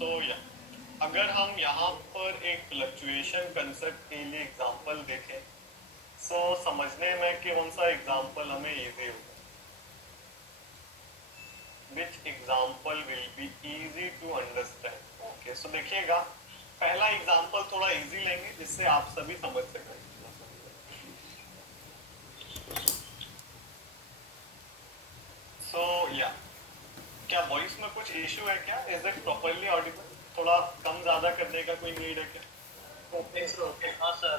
या अगर हम यहाँ पर एक फ्लक्चुएशन कंसेप्ट के लिए एग्जांपल देखें, समझने में कि कौन सा एग्जांपल हमें इजी होगा, which example will be easy to understand. Okay, so देखिएगा पहला एग्जांपल थोड़ा इजी लेंगे जिससे आप सभी समझ सकें. या क्या वॉइस में कुछ इशू है क्या? Is it properly Audible? थोड़ा कम ज्यादा करने का कोई नीड है क्या? Okay sir. हाँ सर.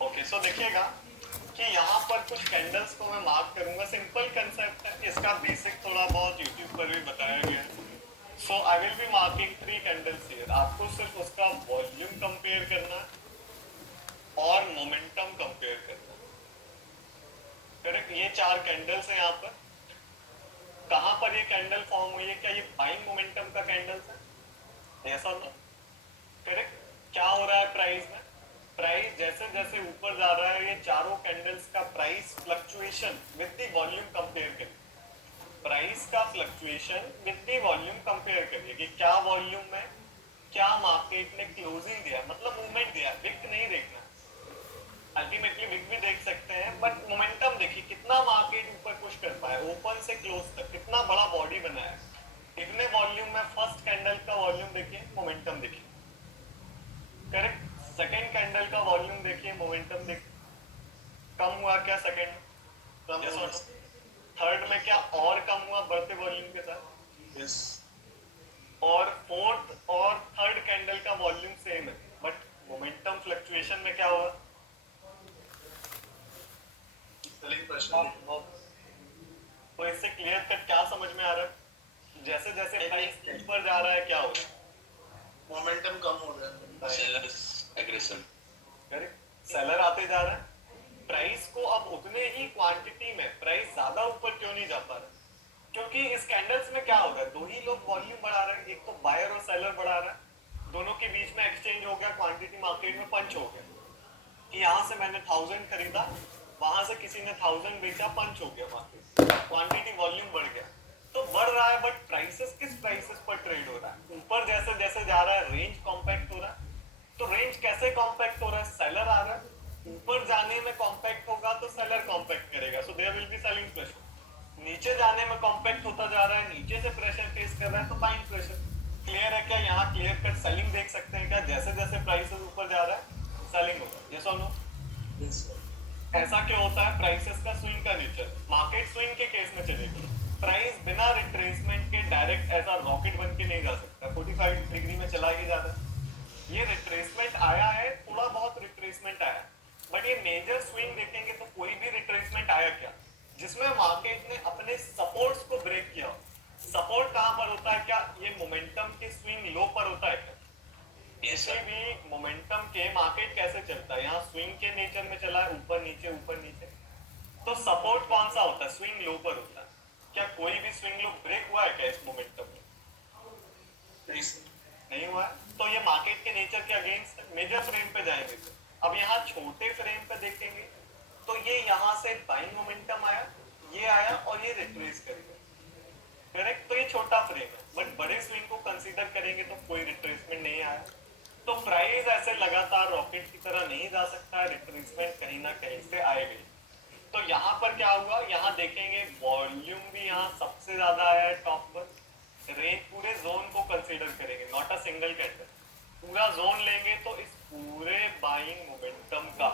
ओके, सो देखिएगा कि यहाँ पर कुछ कैंडल्स को मैं मार्क करूंगा. सिंपल कंसेप्ट है, इसका बेसिक थोड़ा बहुत यूट्यूब पर भी बताया गया है. So I will be marking 3 candles here. आपको सिर्फ उसका वॉल्यूम कंपेयर करना और मोमेंटम कंपेयर करना. करेक्ट. ये 4 कैंडल्स हैं यहाँ पर. कहाँ पर ये कैंडल फॉर्म हुई है? क्या ये बाइंग मोमेंटम का कैंडल्स है? ऐसा नो. करेक्ट. क्या हो रहा है प्राइस में? प्राइस जैसे जैसे ऊपर जा रहा है, ये चारों कैंडल्स का price fluctuation with the volume compare करिए. प्राइस का fluctuation with the volume compare करिए कि क्या वॉल्यूम में क्या मार्केट ने क्लोजिंग दिया, मतलब मूवमेंट दिया. विक नहीं देखना, अल्टीमेटली विक भी देख सकते हैं, बट मोमेंटम देखिए कितना मार्केट ऊपर पुश कर पाया, ओपन से क्लोज तक कितना बड़ा बॉडी बनाया. इतने वॉल्यूम में फर्स्ट कैंडल का वॉल्यूम देखिए, मोमेंटम देखिए. करेक्ट. सेकंड कैंडल का वॉल्यूम देखिए, मोमेंटम देखिए. कम हुआ क्या सेकंड? कम. yes. थर्ड में क्या और कम हुआ बढ़ते वॉल्यूम के साथ? यस. और फोर्थ और थर्ड कैंडल का वॉल्यूम सेम है, बट मोमेंटम फ्लक्चुएशन में क्या हुआ? Selling pressure. तो इससे क्लियर कट क्या समझ में आ रहा है? जैसे जैसे प्राइस ऊपर जा रहा है क्या हो रहा है? मोमेंटम कम हो रहा है. Sellers aggressive. करेक्ट. सेलर आते जा रहा है. प्राइस को अब उतने ही क्वांटिटी में प्राइस ज्यादा ऊपर क्यों नहीं जा पा रहा? क्योंकि इस कैंडल्स में क्या होगा, दो ही लोग वॉल्यूम बढ़ा रहे हैं. एक तो बायर और सेलर बढ़ा रहा है, दोनों के बीच में एक्सचेंज हो गया, क्वांटिटी मार्केट में पंच हो गया कि यहाँ से मैंने 1000 खरीदा, वहां से किसी ने 1000 बेचा, पंच हो गया मार्केट, क्वांटिटी वॉल्यूम बढ़ गया. तो बढ़ रहा है, बट प्राइसेस किस प्राइसेस पर ट्रेड हो रहा है? ऊपर जैसे जैसे जा रहा है रेंज कॉम्पैक्ट हो रहा है. तो रेंज कैसे कॉम्पैक्ट हो रहा है? सेलर आ रहा है, ऊपर जाने में कॉम्पैक्ट होगा तो सेलर कॉम्पैक्ट करेगा, so there will be selling pressure. नीचे जाने में कॉम्पैक्ट होता जा रहा है, नीचे से प्रेशर फेस कर रहा है, तो बाइंग प्रेशर. क्लियर है क्या? यहाँ क्लियर कट सेलिंग देख सकते हैं क्या? जैसे जैसे प्राइसेस ऊपर जा रहा है सेलिंग होगा. यस और नो? ऐसा क्यों होता है? प्राइसेस का स्विंग का नेचर. मार्केट स्विंग के केस में चलेगी, प्राइस बिना रिट्रेसमेंट के डायरेक्ट ऐसा रॉकेट बन के नहीं जा सकता. 45 डिग्री में चला ही जाता है. ये रिट्रेसमेंट आया है, थोड़ा बहुत रिट्रेसमेंट आया, बट ये मेजर स्विंग देखेंगे तो कोई भी रिट्रेसमेंट आया क्या जिसमें मार्केट ने अपने सपोर्ट्स को ब्रेक किया? सपोर्ट कहां पर होता है? क्या ये मोमेंटम के स्विंग लो पर होता है क्या? किसी भी मोमेंटम के मार्केट कैसे चलता है? यहाँ स्विंग के नेचर में चला है, ऊपर नीचे ऊपर नीचे. तो सपोर्ट कौन सा होता है? स्विंग लो पर होता है. क्या कोई भी स्विंग लो ब्रेक हुआ है क्या इस मोमेंटम में? नहीं हुआ. तो ये मार्केट के नेचर के अगेंस्ट. मेजर फ्रेम पे जाएंगे तो अब यहाँ छोटे फ्रेम पे देखेंगे तो ये यहाँ से बाइंग मोमेंटम आया, ये आया और ये रिट्रेस करेगा. करेक्ट. तो ये छोटा फ्रेम है, बट बड़े स्विंग को कंसीडर करेंगे तो कोई रिट्रेसमेंट नहीं आया. तो प्राइस ऐसे लगातार रॉकेट की तरह नहीं जा सकता है, रिट्रेसमेंट कहीं ना कहीं से आएगी. तो यहाँ पर क्या हुआ? यहाँ देखेंगे वॉल्यूम भी यहाँ सबसे ज्यादा आया है टॉप पर. रेंज पूरे जोन को कंसीडर करेंगे, नॉट अ सिंगल कैंडल. पूरा जोन लेंगे तो इस पूरे बाइंग मोमेंटम का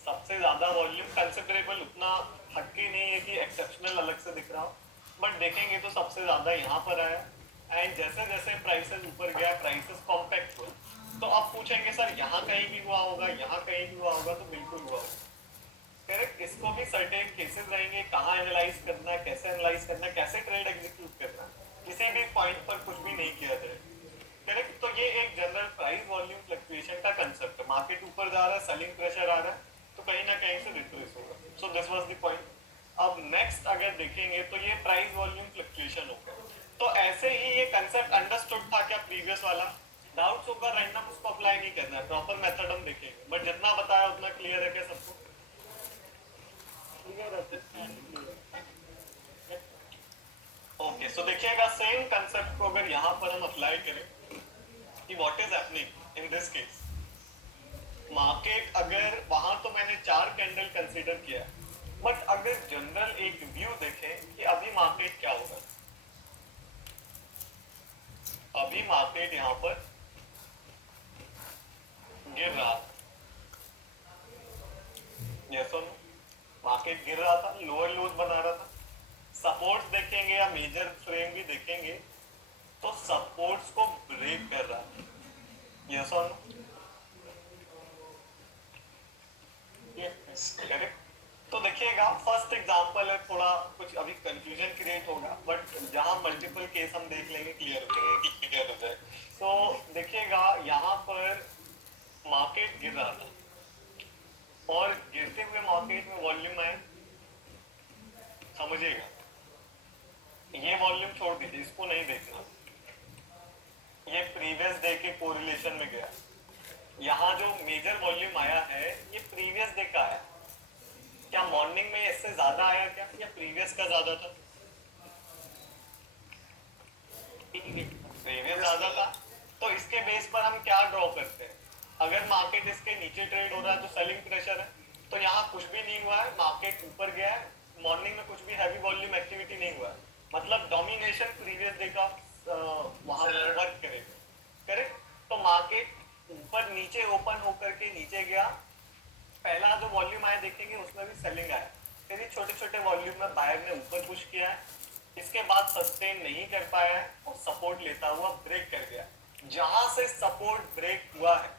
सबसे ज्यादा वॉल्यूम कंसिडरेबल, उतना हटके नहीं है कि एक्सेप्शनल अलग से दिख रहा हो, बट देखेंगे तो सबसे ज्यादा यहाँ पर आया. एंड जैसे जैसे प्राइसेस ऊपर गया, प्राइसेस कॉम्पैक्ट हुआ. तो अब पूछेंगे सर यहाँ कहीं भी हुआ होगा, यहाँ कहीं भी हुआ होगा? तो बिल्कुल हुआ होगा. करेक्ट. इसको भी सर्टेन केसेस रहेंगे, कहाँ एनालाइज करना है, कैसे एनालाइज करना है, कैसे ट्रेड एग्जीक्यूट करना है. किसी भी पॉइंट पर कुछ भी नहीं किया जाए. करेक्ट. तो ये एक जनरल प्राइस वॉल्यूम फ्लक्चुएशन का कंसेप्ट है. मार्केट ऊपर जा रहा है, सेलिंग प्रेशर आ रहा है, तो कहीं ना कहीं से रिट्रेस होगा. So this was the point. अब नेक्स्ट अगर देखेंगे तो ये प्राइस वॉल्यूम फ्लक्चुएशन होगा. तो ऐसे ही ये कंसेप्ट अंडरस्टूड था क्या प्रीवियस वाला? डाउट्स होगा, रैंडम उसको अप्लाई नहीं करना है, प्रॉपर मेथड हम देखेंगे, बट जितना बताया उतना क्लियर है क्या सबको? क्लियर है. सो देखिएगा सेम कंसेप्ट को अगर यहाँ पर हम अप्लाई करें कि what is happening in this case, market अगर वहां तो मैंने 4 कैंडल कंसीडर किया, बट अगर जनरल एक व्यू देखें कि अभी मार्केट क्या होगा, अभी मार्केट यहाँ पर गिर रहा था, यस और नो, मार्केट गिर रहा था, लोअर लोज बना रहा था, सपोर्ट्स देखेंगे या मेजर फ्रेम भी देखेंगे तो सपोर्ट्स को ब्रेक कर रहा है, यस और नो, करेक्ट। तो देखिएगा फर्स्ट एग्जांपल है, थोड़ा कुछ अभी कंफ्यूजन क्रिएट होगा, बट जहां मल्टीपल केस हम देख लेंगे क्लियर हो जाए। तो देखिएगा यहाँ पर मार्केट गिर रहा था और गिरते हुए मार्केट में वॉल्यूम है, समझिएगा, ये वॉल्यूम छोड़ दीजिए, इसको नहीं देखना, ये प्रीवियस डे के कोरिलेशन में गया, यहाँ जो मेजर वॉल्यूम आया है ये प्रीवियस डे का है, क्या मॉर्निंग में इससे ज्यादा आया क्या, या प्रीवियस का ज्यादा था, प्रीवियस ज्यादा था। तो इसके बेस पर हम क्या ड्रॉ करते हैं, अगर मार्केट इसके नीचे ट्रेड हो रहा है तो सेलिंग प्रेशर है, तो यहाँ कुछ भी नहीं हुआ है, मार्केट ऊपर गया है, मॉर्निंग में कुछ भी हैवी वॉल्यूम एक्टिविटी नहीं हुआ है, मतलब डोमिनेशन प्रीवियस डे का वहां पर वर्क करेगा, करेक्ट। तो मार्केट ऊपर नीचे ओपन होकर के नीचे गया, पहला जो वॉल्यूम आया देखेंगे उसमें भी सेलिंग आया, फिर छोटे छोटे वॉल्यूम में बायर ने ऊपर पुश किया है, इसके बाद सस्टेन नहीं कर पाया है और सपोर्ट लेता हुआ ब्रेक कर गया, जहां से सपोर्ट ब्रेक हुआ है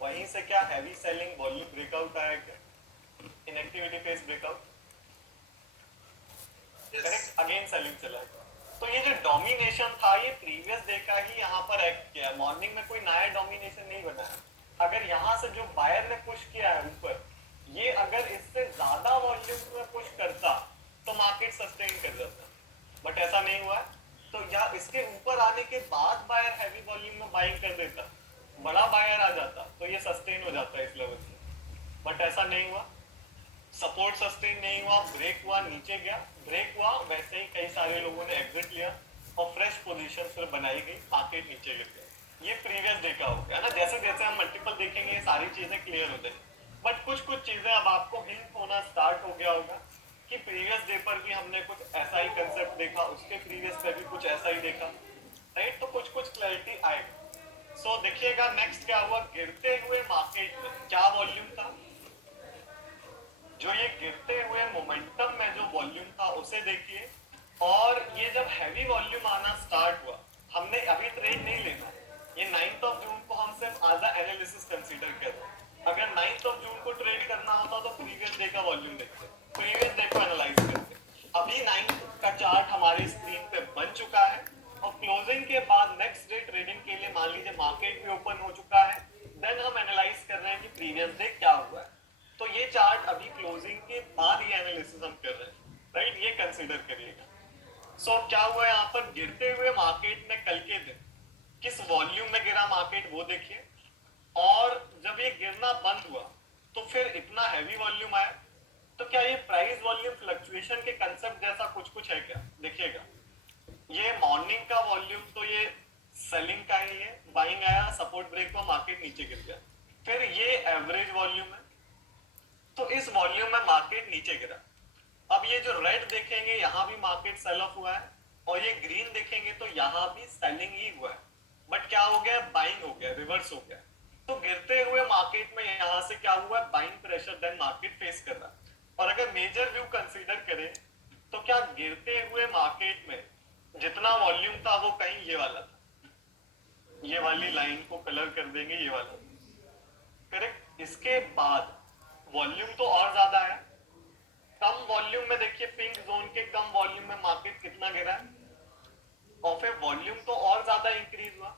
वहीं से क्या हैवी सेलिंग वॉल्यूम ब्रेकआउट आया, क्या inactivity face breakout, correct, again selling चला गया। तो ये जो डोमिनेशन था ये प्रीवियस डे का ही यहाँ पर एक्ट किया, मॉर्निंग में कोई नया डोमिनेशन नहीं बना है, अगर यहाँ से जो बायर ने पुश किया है ऊपर, ये अगर इससे ज्यादा वॉल्यूम में पुश करता तो मार्केट सस्टेन कर जाता, बट ऐसा नहीं हुआ है, तो या इसके ऊपर आने के बाद बायर हैवी वॉल्यूम में बाइंग कर देता, बड़ा बायर आ जाता तो ये सस्टेन हो जाता है इस लेवल से, बट ऐसा नहीं हुआ, सपोर्ट सस्टेन नहीं हुआ, ब्रेक हुआ, नीचे गया, ब्रेक हुआ, वैसे ही कई सारे लोगों ने एग्जिट लिया और फ्रेश पोजीशन फिर बनाई गई, मार्केट नीचे गिर गया, ये प्रीवियस डे का हो गया ना। जैसे जैसे हम मल्टीपल देखेंगे ये सारी चीजें क्लियर हो जाएगी, बट कुछ कुछ चीजें अब आपको हिंट होना स्टार्ट हो गया होगा कि प्रीवियस डे पर भी हमने कुछ ऐसा ही कंसेप्ट देखा, उसके प्रीवियस पे भी कुछ ऐसा ही देखा, राइट, तो कुछ कुछ क्लैरिटी आएगा। सो देखिएगा नेक्स्ट क्या हुआ, गिरते हुए मार्केट में क्या वॉल्यूम था, जो ये गिरते हुए मोमेंटम में जो वॉल्यूम था उसे देखिए, और ये जब हैवी वॉल्यूम आना स्टार्ट हुआ, हमने अभी ट्रेड नहीं लेना, ये 9th ऑफ जून को हम सिर्फ एज अ एनालिसिस कंसीडर कर रहे हैं, अगर 9th ऑफ जून को ट्रेड करना होता तो प्रीवियस डे का वॉल्यूम देखते, प्रीवियस डे को एनालाइज करते, अभी 9th का चार्ट हमारे स्क्रीन पे बन चुका है, और क्लोजिंग के बाद नेक्स्ट डे ट्रेडिंग के लिए मान लीजिए मार्केट भी ओपन हो चुका है, देन हम एनालाइज कर रहे हैं कि प्रीवियस डे क्या हुआ है, तो ये चार्ट अभी क्लोजिंग के बाद ये एनालिसिस हम कर रहे हैं, राइट, ये कंसीडर करिएगा। सो क्या हुआ यहाँ पर, गिरते हुए मार्केट में कल के दिन किस वॉल्यूम में गिरा मार्केट वो देखिए, और जब ये गिरना बंद हुआ तो फिर इतना हैवी वॉल्यूम आया, तो क्या ये प्राइस वॉल्यूम फ्लक्चुएशन के कंसेप्ट जैसा कुछ कुछ है क्या, देखिएगा ये मॉर्निंग का वॉल्यूम तो ये सेलिंग का ही है, बाइंग आया, सपोर्ट ब्रेक हुआ, मार्केट नीचे गिर गया, फिर ये एवरेज वॉल्यूम है, तो इस वॉल्यूम में मार्केट नीचे गिरा, अब ये जो रेड देखेंगे यहाँ भी मार्केट सेल ऑफ हुआ है, और ये ग्रीन देखेंगे तो यहाँ भी सेलिंग ही हुआ है, बट क्या हो गया, बाइंग हो गया, रिवर्स हो गया, तो गिरते हुए मार्केट में यहाँ से क्या हुआ, buying pressure then market face कर रहा है, और अगर मेजर व्यू कंसीडर करें तो क्या गिरते हुए मार्केट में जितना वॉल्यूम था वो कहीं ये वाला था, ये वाली लाइन को कलर कर देंगे, ये वाला, करेक्ट, इसके बाद वॉल्यूम तो और ज्यादा है, कम वॉल्यूम में देखिए पिंक जोन के कम वॉल्यूम में मार्केट कितना गिरा है, और फिर वॉल्यूम तो और ज्यादा इंक्रीज हुआ,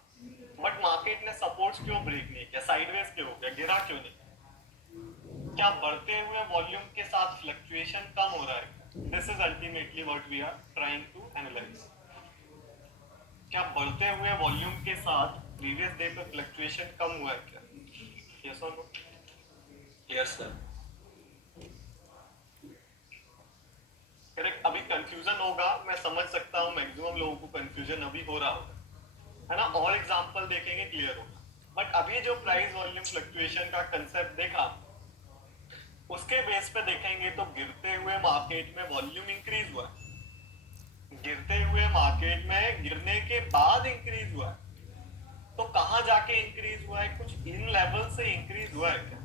बट मार्केट ने सपोर्ट्स क्यों ब्रेक नहीं किया, साइडवेज क्यों हो गया, गिरा क्यों नहीं, क्या बढ़ते हुए वॉल्यूम के साथ फ्लक्चुएशन कम हो रहा है, this is ultimately what we are trying to analyze, क्या बढ़ते हुए वॉल्यूम के साथ प्रीवियस डे पे फ्लक्चुएशन कम हुआ है क्या, यस और नो, यस सर, करेक्ट। अभी कंफ्यूजन होगा, मैं समझ सकता हूँ मैक्सिमम मैक्सिमम लोगों को कंफ्यूजन अभी हो रहा होगा, है ना। और एग्जांपल देखेंगे क्लियर होगा। बट अभी जो प्राइस वॉल्यूम फ्लक्चुएशन का कंसेप्ट देखा, उसके बेस पे देखेंगे तो गिरते हुए मार्केट में वॉल्यूम इंक्रीज हुआ, गिरते हुए मार्केट में गिरने के बाद इंक्रीज हुआ, तो कहां जाके इंक्रीज हुआ है, कुछ इन लेवल से इंक्रीज हुआ है क्या?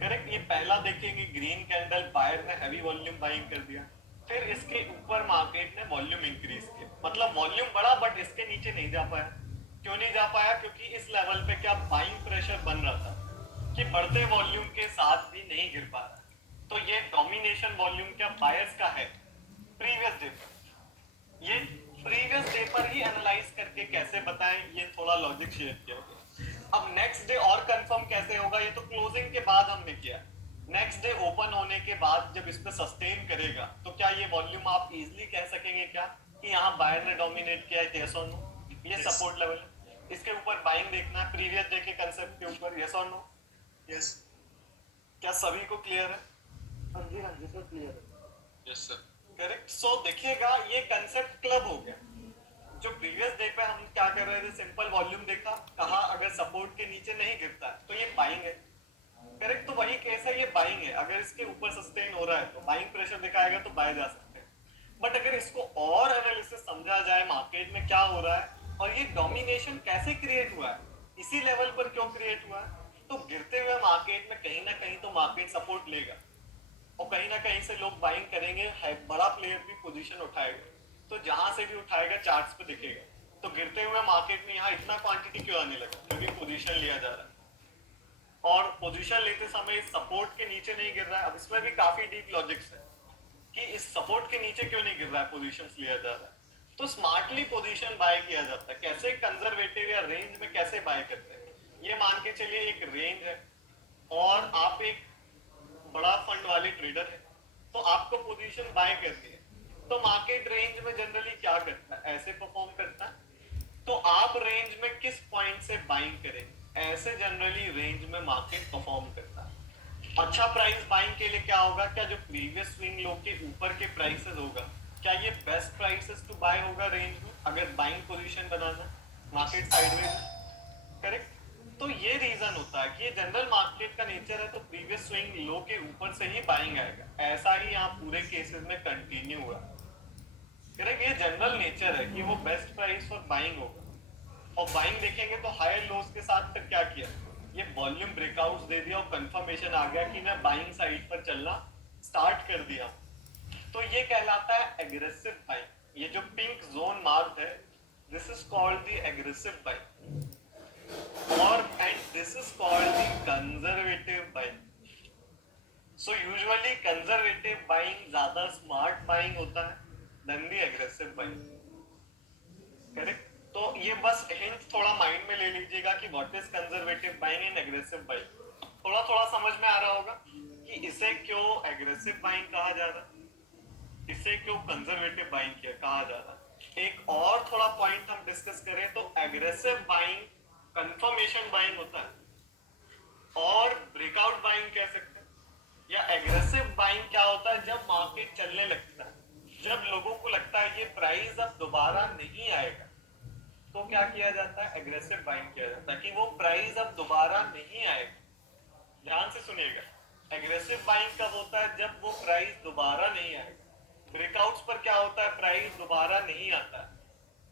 करेक्ट। ये पहला देखेंगे, ग्रीन कैंडल बायर ने हैवी वॉल्यूम बाइंग कर दिया, फिर इसके ऊपर मार्केट ने वॉल्यूम इंक्रीज किया, मतलब वॉल्यूम बढ़ा बट इसके नीचे नहीं जा पाया। क्यों नहीं जा पाया? क्योंकि इस लेवल पे क्या बाइंग प्रेशर बन रहा था कि बढ़ते वॉल्यूम के साथ भी नहीं गिर पा रहा। तो ये डोमिनेशन वॉल्यूम क्या बायर्स का है प्रीवियस डे पर? ये प्रीवियस डे पर ही एनालाइज करके कैसे बताएं, ये थोड़ा लॉजिक शेयर किया गया। अब नेक्स्ट डे और कंफर्म कैसे होगा, ये तो क्लोजिंग के बाद हमने किया। नेक्स्ट डे ओपन होने के बाद जब इस पे सस्टेन करेगा, तो क्या ये वॉल्यूम आप इजीली कह सकेंगे क्या कि यहाँ बायर ने डोमिनेट किया है? यस और नो? ये सपोर्ट लेवल है, इसके ऊपर बाइंग देखना है प्रीवियस डे के कंसेप्ट के ऊपर। यस और नो? यस। क्या सभी को क्लियर है? हाँ जी सर, क्लियर है। Yes sir, correct. सो देखिएगा, ये कंसेप्ट क्लब हो गया। जो प्रीवियस डे पे हम क्या कर रहे थे, सिंपल वॉल्यूम देखा, कहा अगर सपोर्ट के नीचे नहीं गिरता है तो ये बाइंग है। करेक्ट। तो वही केस है, ये बाइंग है। अगर इसके ऊपर सस्टेन हो रहा है तो बाइंग प्रेशर दिखाएगा, तो बाय जा सकते हैं। बट अगर इसको और एनालिसिस समझा जाए मार्केट में क्या हो रहा है और ये डोमिनेशन कैसे क्रिएट हुआ है, इसी लेवल पर क्यों क्रिएट हुआ है, तो गिरते हुए मार्केट में कहीं ना कहीं तो मार्केट सपोर्ट लेगा और कहीं ना कहीं से लोग बाइंग करेंगे। बड़ा प्लेयर भी पोजीशन उठाएगा, तो जहां से भी उठाएगा चार्ट्स पे दिखेगा। तो गिरते हुए मार्केट में यहाँ इतना क्वांटिटी क्यों आने लगा? क्योंकि पोजीशन लिया जा रहा है, और पोजीशन लेते समय सपोर्ट के नीचे नहीं गिर रहा है। अब इसमें भी काफी डीप लॉजिक्स है कि इस सपोर्ट के नीचे क्यों नहीं गिर रहा है, पोजीशंस लिया जा रहा है। तो स्मार्टली पोजीशन बाय किया जाता है। कैसे? कंजर्वेटिव या रेंज में कैसे बाय करते हैं, ये मान के चलिए एक रेंज है और आप एक बड़ा फंड वाले ट्रेडर है, तो आपको पोजीशन बाय करनी है। तो मार्केट रेंज में जनरली क्या करता है, ऐसे परफॉर्म करता है। तो आप रेंज में किस पॉइंट से बाइंग करेंगे? ऐसे जनरली रेंज में मार्केट परफॉर्म करता है। अच्छा प्राइस बाइंग के लिए क्या होगा? क्या जो प्रीवियस स्विंग लो के ऊपर के प्राइसेस होगा, क्या ये बेस्ट प्राइसेस टू बाय होगा रेंज में, अगर बाइंग पोजीशन बनाना मार्केट साइडवेज? करेक्ट। तो ये रीजन होता है कि ये जनरल मार्केट का नेचर है, तो प्रीवियस स्विंग लो के ऊपर से ही बाइंग आएगा। ऐसा ही यहाँ पूरे केसेस में कंटिन्यू हुआ। करेक्ट। ये जनरल नेचर है कि वो बेस्ट प्राइस और बाइंग होगा। और बाइंग देखेंगे तो हायर लोस के साथ फिर क्या किया, ये वॉल्यूम ब्रेकआउट्स दे दिया और कंफर्मेशन आ गया कि मैं बाइंग साइड पर चलना स्टार्ट कर दिया। तो ये कहलाता है एग्रेसिव बाइंग। ये जो पिंक जोन मार्क है, this is called the aggressive buying, और and this is called the conservative buying. So usually conservative buying ज्यादा स्मार्ट बाइंग होता है then the aggressive buying. Correct. तो ये बस हिंट थोड़ा माइंड में ले लीजिएगा कि what is conservative buying and aggressive buying. थोड़ा थोड़ा समझ में आ रहा होगा कि इसे क्यों एग्रेसिव बाइंग कहा जा रहा है, इसे क्यों कंजर्वेटिव बाइंग कहा जा रहा है। एक और थोड़ा पॉइंट हम डिस्कस करें तो एग्रेसिव बाइंग कंफर्मेशन बाइंग होता है और ब्रेकआउट बाइंग कह सकते हैं। या एग्रेसिव बाइंग क्या होता है, जब मार्केट चलने लगता है, जब लोगों को लगता है ये प्राइस अब दोबारा नहीं आएगा, तो क्या किया जाता है, एग्रेसिव बाइंग किया जाता है कि वो प्राइस अब दोबारा नहीं आएगा। ध्यान से सुनिएगा, एग्रेसिव बाइंग कब होता है, जब वो प्राइस दोबारा नहीं आएगा। ब्रेकआउट्स पर क्या होता है, प्राइस दोबारा नहीं आता है,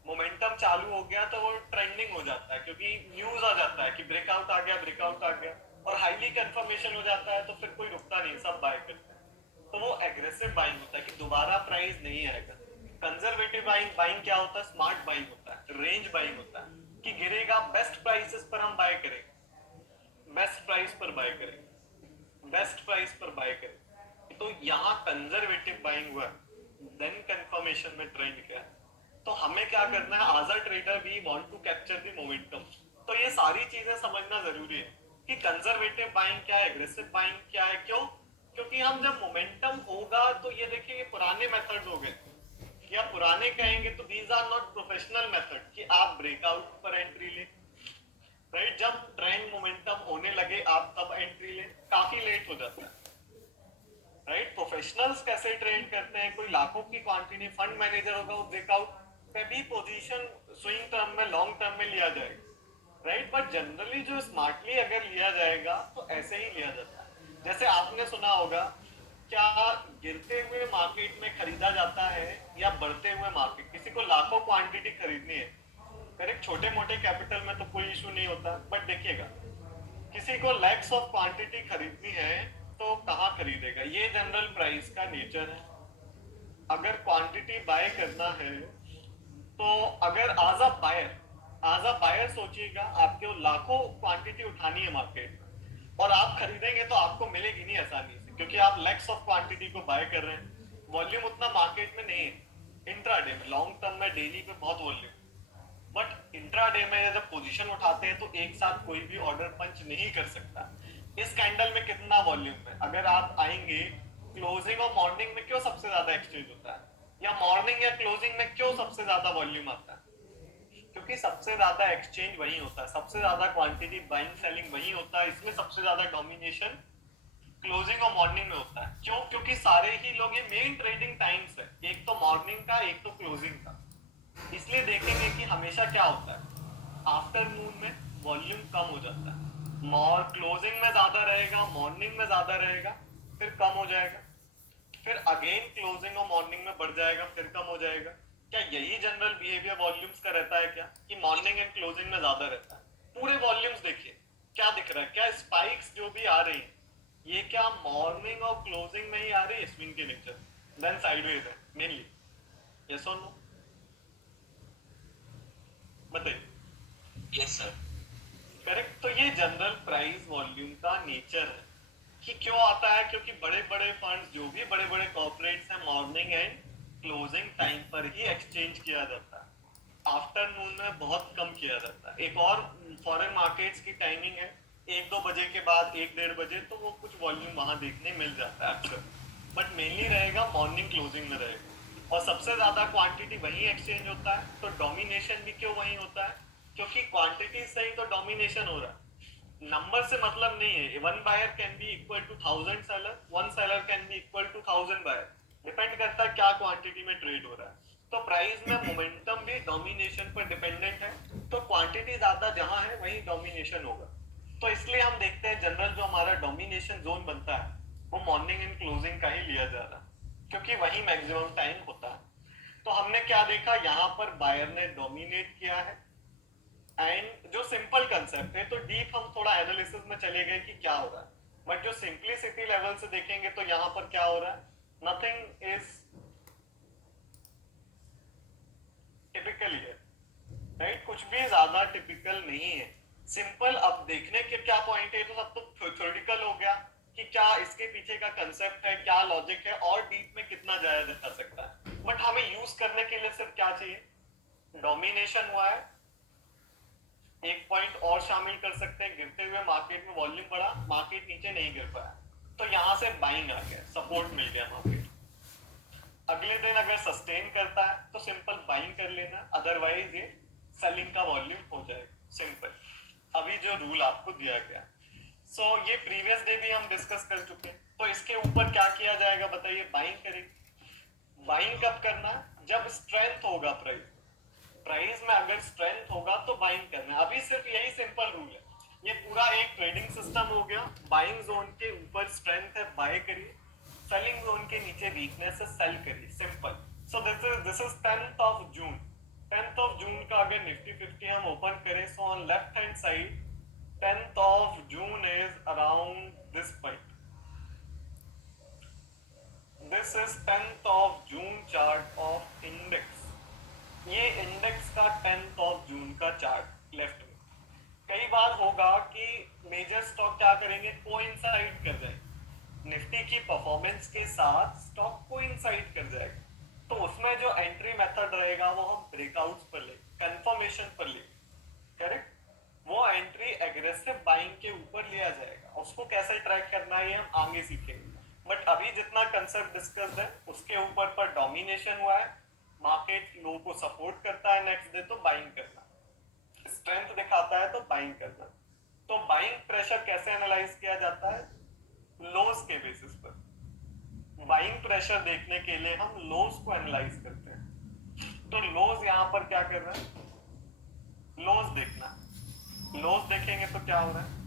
मोमेंटम चालू हो गया तो वो ट्रेंडिंग हो जाता है, क्योंकि न्यूज आ जाता है कि ब्रेकआउट आ गया, ब्रेकआउट आ गया, और हाईली कंफर्मेशन हो जाता है, तो फिर कोई रुकता नहीं, सब बाय करते हैं। तो वो एग्रेसिव बाइंग होता है कि दोबारा प्राइस नहीं आएगा। कंजर्वेटिव बाइंग क्या होता है, स्मार्ट बाइंग होता है, रेंज बाइंग होता है कि गिरेगा, बेस्ट प्राइसेस पर हम बाय करेंगे, बेस्ट प्राइस पर बाय करेंगे, बेस्ट प्राइस पर बाय करेंगे। तो यहाँ कंजर्वेटिव बाइंग हुआ, देन कंफर्मेशन में ट्रेंड क्या है। तो हमें क्या करना है, as a trader we want to capture the momentum. तो ये सारी चीजें समझना जरूरी है कि कंजर्वेटिव बाइंग क्या है, एग्रेसिव बाइंग क्या है। क्यों? क्योंकि हम जब मोमेंटम होगा, तो ये देखिए, ये पुराने मेथड्स हो गए, या पुराने कहेंगे तो these are not professional method कि आप ब्रेकआउट पर एंट्री ले, राइट। जब ट्रेंड मोमेंटम होने लगे आप तब एंट्री ले, काफी लेट हो जाता है, राइट। प्रोफेशनल्स कैसे ट्रेड करते हैं, कोई लाखों की क्वांटिटी फंड मैनेजर होगा, वो ब्रेकआउट पे भी पोजीशन स्विंग टर्म में लॉन्ग टर्म में लिया जाएगा, राइट। बट जनरली जो स्मार्टली अगर लिया जाएगा तो ऐसे ही लिया जाता है। जैसे आपने सुना होगा, क्या गिरते हुए मार्केट में खरीदा जाता है या बढ़ते हुए मार्केट? किसी को लाखों क्वांटिटी खरीदनी है, करेक्ट, छोटे मोटे कैपिटल में तो कोई इशू नहीं होता। बट देखिएगा, किसी को लैक्स ऑफ क्वांटिटी खरीदनी है तो कहाँ खरीदेगा? ये जनरल प्राइस का नेचर है। अगर क्वांटिटी बाय करना है तो अगर आज अ बायर सोचिएगा, आपको लाखों क्वांटिटी उठानी है मार्केट में और आप खरीदेंगे तो आपको मिलेगी नहीं आसानी से, क्योंकि आप लैक्स ऑफ क्वांटिटी को बाय कर रहे हैं। वॉल्यूम उतना मार्केट में नहीं है इंट्राडे में, लॉन्ग टर्म में डेली पे बहुत वॉल्यूम। बट इंट्राडे में जब पोजीशन उठाते हैं तो एक साथ कोई भी ऑर्डर पंच नहीं कर सकता। इस कैंडल में कितना वॉल्यूम है? अगर आप आएंगे, क्लोजिंग और मॉर्निंग में क्यों सबसे ज्यादा एक्सचेंज होता है, या मॉर्निंग या क्लोजिंग में क्यों सबसे ज्यादा वॉल्यूम आता है? क्योंकि सबसे ज्यादा एक्सचेंज वही होता है, सबसे ज्यादा क्वांटिटी बाइंग सेलिंग वही होता है, इसमें सबसे ज्यादा डोमिनेशन क्लोजिंग और मॉर्निंग में होता है। क्यों? क्योंकि सारे ही लोग, ये मेन ट्रेडिंग टाइम्स है, एक तो मॉर्निंग का, एक तो क्लोजिंग का। इसलिए देखेंगे कि हमेशा क्या होता है, आफ्टरनून में वॉल्यूम कम हो जाता है, मॉर क्लोजिंग में ज्यादा रहेगा, मॉर्निंग में ज्यादा रहेगा, फिर कम हो जाएगा, फिर अगेन क्लोजिंग और मॉर्निंग में बढ़ जाएगा, फिर कम हो जाएगा। क्या यही जनरल बिहेवियर वॉल्यूम्स का रहता है क्या, कि मॉर्निंग एंड क्लोजिंग में ज्यादा रहता है? पूरे वॉल्यूम्स देखिए, क्या दिख रहा है? क्या स्पाइक्स जो भी आ रही है, ये क्या मॉर्निंग और क्लोजिंग में ही आ रही है स्विंग के नेचर, देन साइडवेज है मेनली? यस और नो? बताइए। Yes sir. करेक्ट। तो ये जनरल प्राइस वॉल्यूम का नेचर है कि क्यों आता है, क्योंकि बड़े बड़े फंड्स, जो भी बड़े बड़े कॉर्पोरेट्स हैं, मॉर्निंग एंड क्लोजिंग टाइम पर ही एक्सचेंज किया जाता है, आफ्टरनून में बहुत कम किया जाता है। एक और फॉरेन मार्केट्स की टाइमिंग है 1-2 बजे के बाद, 1-1:30 बजे, तो वो कुछ वॉल्यूम वहां देखने मिल जाता है अक्सर। बट मेनली रहेगा मॉर्निंग क्लोजिंग में रहेगा, और सबसे ज्यादा क्वांटिटी वहीं एक्सचेंज होता है। तो डोमिनेशन भी क्यों वहीं होता है? क्योंकि क्वांटिटी से ही तो डोमिनेशन हो रहा है, नंबर से मतलब नहीं है। One buyer can be equal to 1000 seller, one seller can be equal to 1000 buyer, depend करता है क्या क्वांटिटी में ट्रेड हो रहा है। तो प्राइस में मोमेंटम भी डोमिनेशन पर डिपेंडेंट है, तो क्वांटिटी ज्यादा जहां है वहीं डोमिनेशन होगा। तो इसलिए हम देखते हैं जनरल जो हमारा डोमिनेशन जोन बनता है वो मॉर्निंग एंड क्लोजिंग का ही लिया जा रहा है, क्योंकि वही मैक्सिमम टाइम होता है। तो हमने क्या देखा, यहाँ पर बायर ने डोमिनेट किया है, एंड जो सिंपल कंसेप्ट है, तो डीप हम थोड़ा एनालिसिस में चले गए कि क्या हो रहा है, बट जो सिंपलिसिटी लेवल से देखेंगे तो यहाँ पर क्या हो रहा है, नथिंग इज टिपिकल है, राइट। कुछ भी ज्यादा टिपिकल नहीं है, सिंपल। अब देखने के क्या पॉइंट है, तो सब तो थ्योरेटिकल हो गया कि क्या इसके पीछे का कंसेप्ट है, क्या लॉजिक है, और डीप में कितना जाया जा सकता है। बट हमें यूज करने के लिए सिर्फ क्या चाहिए, डोमिनेशन हुआ है, एक पॉइंट और शामिल कर सकते हैं, गिरते हुए मार्केट में वॉल्यूम बढ़ा, मार्केट नीचे नहीं गिर पाया, तो यहां से बाइंग आ गया, सपोर्ट मिल गया मार्केट। अगले दिन अगर सस्टेन करता है तो सिंपल बाइंग कर लेना, अदरवाइज ये सेलिंग का वॉल्यूम हो जाएगा, सिंपल। अभी जो रूल आपको दिया गया, सो ये प्रीवियस डे भी हम डिस्कस कर चुके हैं। तो इसके ऊपर क्या किया जाएगा बताइए, बाइंग करेंगे। बाइंग कब करना? जब स्ट्रेंथ होगा प्राइस, प्राइस में अगर स्ट्रेंथ होगा तो बाइंग करना है। अभी सिर्फ यही सिंपल रूल है, ये पूरा एक ट्रेडिंग सिस्टम हो गया। बाइंग जोन के ऊपर स्ट्रेंथ है, बाय करिए, सेलिंग जोन के नीचे वीकनेस है, सेल करिए, simple. So this is 10th of June. 10th of June का अगर निफ्टी 50 हम ओपन करें, so on left hand side 10th of June is around this point, this is 10th of June chart of index. ये index का 10th of June का chart left में। कई बार होगा कि मेजर स्टॉक क्या करेंगे, कोइंसाइड कर जाएंगे, निफ्टी की परफॉर्मेंस के साथ स्टॉक कोइंसाइड कर जाएगा, तो उसमें जो एंट्री मेथड रहेगा वो हम ब्रेकआउट्स पर ले, कंफर्मेशन पर ले, करेक्ट। वो एंट्री एग्रेसिव बाइंग के ऊपर लिया जाएगा, उसको कैसे ट्रैक करना है ये हम आगे सीखेंगे। बट अभी जितना कंसेप्ट डिस्कस्ड है उसके ऊपर पर डोमिनेशन हुआ है, मार्केट लो को सपोर्ट करता है, नेक्स्ट डे तो बाइंग करना, स्ट्रेंथ दिखाता है तो बाइंग करना। तो बाइंग प्रेशर कैसे एनालाइज किया जाता है, लोज के बेसिस पर। बाइंग प्रेशर देखने के लिए हम लोज को एनालाइज करते हैं। तो लोज यहाँ पर क्या कर रहा है, लोज देखना। लोज देखेंगे तो क्या हो रहा है,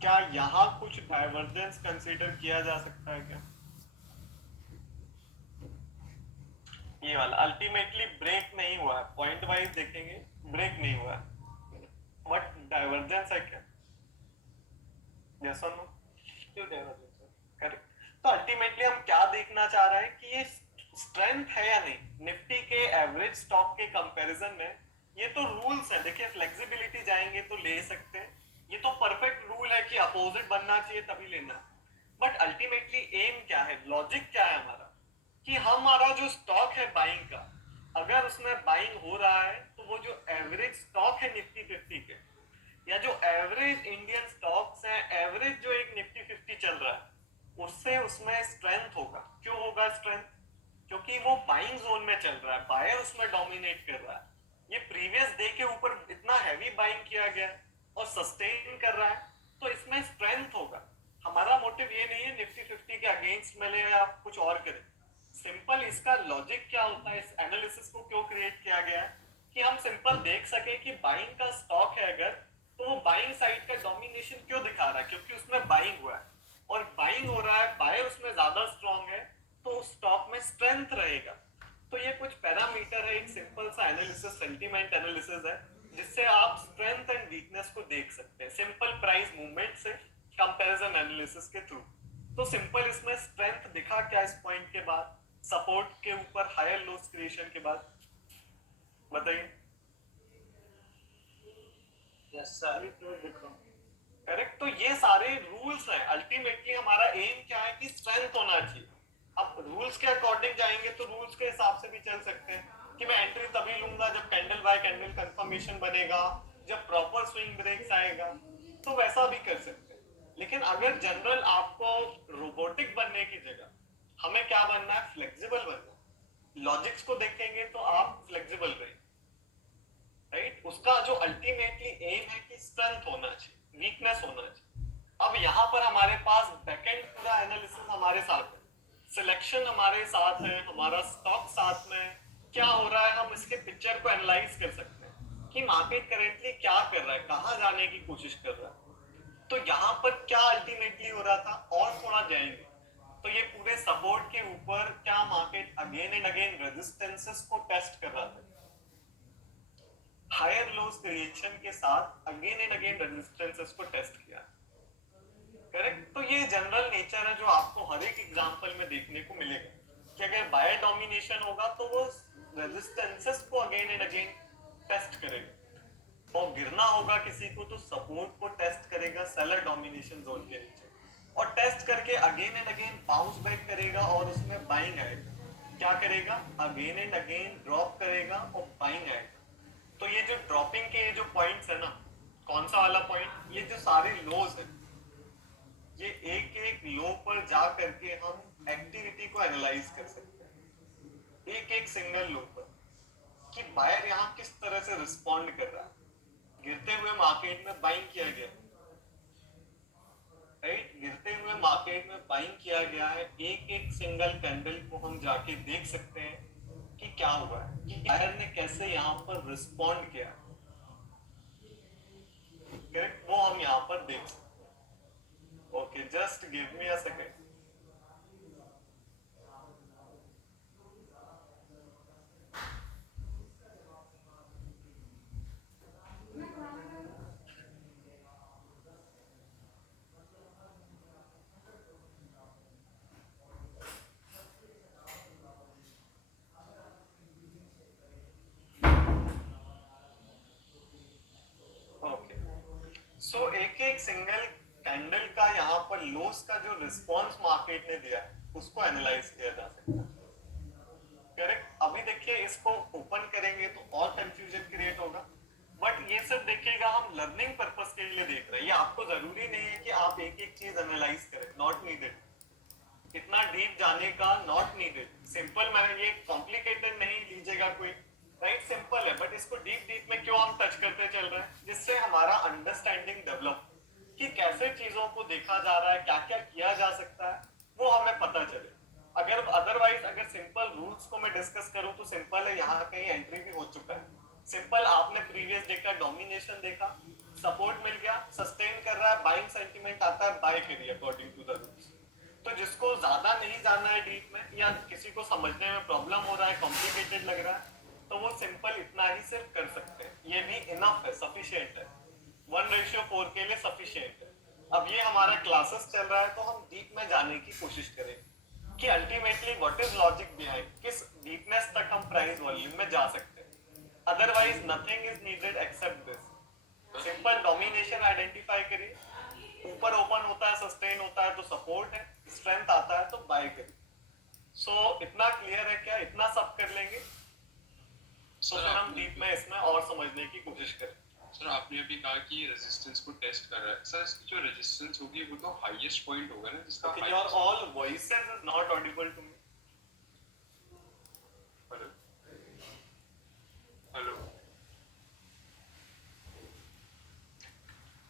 क्या यहाँ कुछ डाइवर्जेंस कंसीडर किया जा सकता है क्या? ये वाला अल्टीमेटली ब्रेक नहीं हुआ है, पॉइंट वाइज देखेंगे ब्रेक नहीं हुआ है, बट डाइवर्जेंस है क्या? यस और नो? क्यों डाइवर्जेंस है? करेक्ट। तो अल्टीमेटली हम क्या देखना चाह रहे हैं कि ये स्ट्रेंथ है या नहीं निफ्टी के एवरेज स्टॉक के कंपैरिजन में। ये तो रूल्स है, देखिए फ्लेक्सिबिलिटी जाएंगे तो ले सकते हैं, ये तो परफेक्ट रूल है कि अपोजिट बनना चाहिए तभी लेना। बट अल्टीमेटली एम क्या है, लॉजिक क्या है हमारा, कि हमारा जो स्टॉक है बाइंग का, अगर उसमें बाइंग हो रहा है तो वो जो एवरेज स्टॉक है निफ्टी 50 के, या जो एवरेज इंडियन स्टॉक्स है, एवरेज जो एक निफ्टी 50 चल रहा है, उससे उसमें स्ट्रेंथ होगा। क्यों होगा स्ट्रेंथ? क्योंकि वो बाइंग जोन में चल रहा है, बायर उसमें डोमिनेट कर रहा है। ये प्रीवियस डे के ऊपर इतना हैवी बाइंग किया गया और सस्टेन कर रहा है, तो इसमें स्ट्रेंथ होगा। हमारा मोटिव ये नहीं है निफ्टी 50 के अगेंस्ट मिले या कुछ और करें। सिंपल इसका लॉजिक क्या होता है, इस एनालिसिस को क्यों क्रिएट किया गया है, कि हम सिंपल देख सके कि बाइंग का स्टॉक है अगर, तो वो बाइंग साइड का डोमिनेशन क्यों दिखा रहा है, क्योंकि उसमें बाइंग हुआ है और बाइंग हो रहा है, बायर उसमें ज्यादा स्ट्रांग है, तो उस स्टॉक में स्ट्रेंथ रहेगा। तो ये कुछ पैरामीटर है, एक सिंपल सा एनालिसिस, सेंटीमेंट एनालिसिस है, जिससे आप स्ट्रेंथ एंड वीकनेस को देख सकते हैं सिंपल प्राइस मूवमेंट से, कंपैरिजन एनालिसिस के थ्रू। तो सिंपल इसमें स्ट्रेंथ दिखा क्या इस पॉइंट के बाद, सपोर्ट के ऊपर हायर लोस क्रिएशन के बाद, बताइए। यस सर, तो देखो करेक्ट। तो ये सारे रूल्स हैं, अल्टीमेटली हमारा एम क्या है कि स्ट्रेंथ होना चाहिए। अब रूल्स के अकॉर्डिंग जाएंगे तो रूल्स के हिसाब से भी चल सकते हैं कि मैं एंट्री तभी लूंगा जब कैंडल बाय कैंडल कंफर्मेशन बनेगा, जब प्रॉपर स्विंग ब्रेक्स आएगा, तो वैसा भी कर सकते हैं। लेकिन अगर जनरल आपको रोबोटिक बनने की जगह हमें क्या बनना है, फ्लेक्सिबल बनना है। लॉजिक्स को देखेंगे तो आप फ्लेक्सिबल रहिए, राइट। उसका जो अल्टीमेटली एम है कि स्ट्रेंथ होना चाहिए, वीकनेस होना चाहिए। अब यहाँ पर हमारे पास बैकएंड पूरा एनालिसिस हमारे साथ है, सिलेक्शन हमारे साथ है, हमारा स्टॉक साथ में, क्या हो रहा है हम इसके पिक्चर को एनालाइज कर सकते हैं कि मार्केट करेंटली क्या कर रहा है, कहाँ जाने की कोशिश कर रहा है। तो यहाँ पर क्या अल्टीमेटली हो रहा था, और थोड़ा जाएंगे तो ये पूरे सपोर्ट के ऊपर क्या market again and again resistances को टेस्ट कर रहा था, हायर लोस क्रिएशन के साथ अगेन एंड अगेन रेजिस्टेंसेस को टेस्ट किया। करेक्ट। तो ये जनरल नेचर है जो आपको हर एक एग्जांपल में देखने को मिलेगा कि अगर बायर डोमिनेशन होगा तो वो रेजिस्टेंसेस को अगेन एंड अगेन टेस्ट करेगा, और गिरना होगा किसी को तो सपोर्ट को टेस्ट करेगा सेलर डोमिनेशन जोन के नीचे, और टेस्ट करके again and again bounce back करेगा और उसमें बाइंग आएगा। क्या करेगा, अगेन एंड अगेन ड्रॉप करेगा और बाइंग आएगा। तो ये जो ड्रॉपिंग के ये जो पॉइंट्स है ना, कौन सा वाला पॉइंट, ये जो सारे लोज है, ये एक एक लो पर जा करके हम एक्टिविटी को एनालाइज कर सकते हैं, एक एक सिंगल लो पर, कि बायर यहाँ किस तरह से रिस्पॉन्ड कर रहा है। गिरते हुए मार्केट में बाइंग किया गया, राइट, गिरते हुए मार्केट में बाइंग किया गया है, एक एक सिंगल कैंडल को हम जाके देख सकते हैं कि क्या हुआ है, कि बायर ने कैसे यहाँ पर रिस्पॉन्ड किया, करेक्ट, वो हम यहाँ पर देख सकते हैं। Okay, just give me a second. Okay, so एक एक सिंगल कैंडल का यहाँ पर लोस का जो रिस्पॉन्स मार्केट ने दिया है उसको एनालाइज किया जा सकता है। करेक्ट। अभी देखिए इसको ओपन करेंगे तो और कंफ्यूजन क्रिएट होगा, बट ये सब देखिएगा हम लर्निंग पर्पस के लिए देख रहे हैं, ये आपको जरूरी नहीं है कि आप एक एक चीज एनालाइज करें, नॉट नीडेड। इतना डीप जाने का नॉट नीडेड। सिंपल, मैंने ये कॉम्प्लिकेटेड नहीं लीजिएगा कोई, राइट, सिंपल है, बट इसको डीप डीप में क्यों हम टच करते चल रहे हैं, जिससे हमारा अंडरस्टैंडिंग डेवलप कि कैसे चीजों देखा जा रहा है, क्या क्या किया जा सकता है, वो हमें पता चले। अगर अदरवाइज अगर सिंपल रूल्स को मैं डिस्कस करूं तो सिंपल है, यहाँ कहीं एंट्री भी हो चुका है। सिंपल आपने प्रीवियस डे का डोमिनेशन देखा, सपोर्ट मिल गया, सस्टेन कर रहा है, बाइंग सेंटीमेंट आता है, बाय करिए अकॉर्डिंग टू द रूल्स। तो जिसको ज्यादा नहीं जानना है डीप में, या किसी को समझने में प्रॉब्लम हो रहा है, कॉम्प्लिकेटेड लग रहा है, तो वो सिंपल इतना ही सिर्फ कर सकते हैं, ये भी इनफ है, सफिशिएंट है, 1:4 के लिए सफिशिएंट है। अब ये हमारा क्लासेस चल रहा है तो हम डीप में जाने की कोशिश करेंगे कि ultimately what is logic behind, किस डीपनेस तक हम प्राइस वॉल्यूम में जा सकते हैं। Otherwise nothing is needed except this. Simple domination identify करिए, ऊपर ओपन होता है, सस्टेन होता है तो सपोर्ट है, स्ट्रेंथ आता है तो बाय करिए। सो इतना क्लियर है क्या? इतना सब कर लेंगे तो फिर हम डीप में इसमें और समझने की कोशिश करें। सर आपने अभी कहा कि रेजिस्टेंस को टेस्ट कर रहा है सर, इसकी जो रेजिस्टेंस होगी वो तो हाईएस्ट पॉइंट होगा ना जिसका Okay, your all voices is not audible to me. Hello hello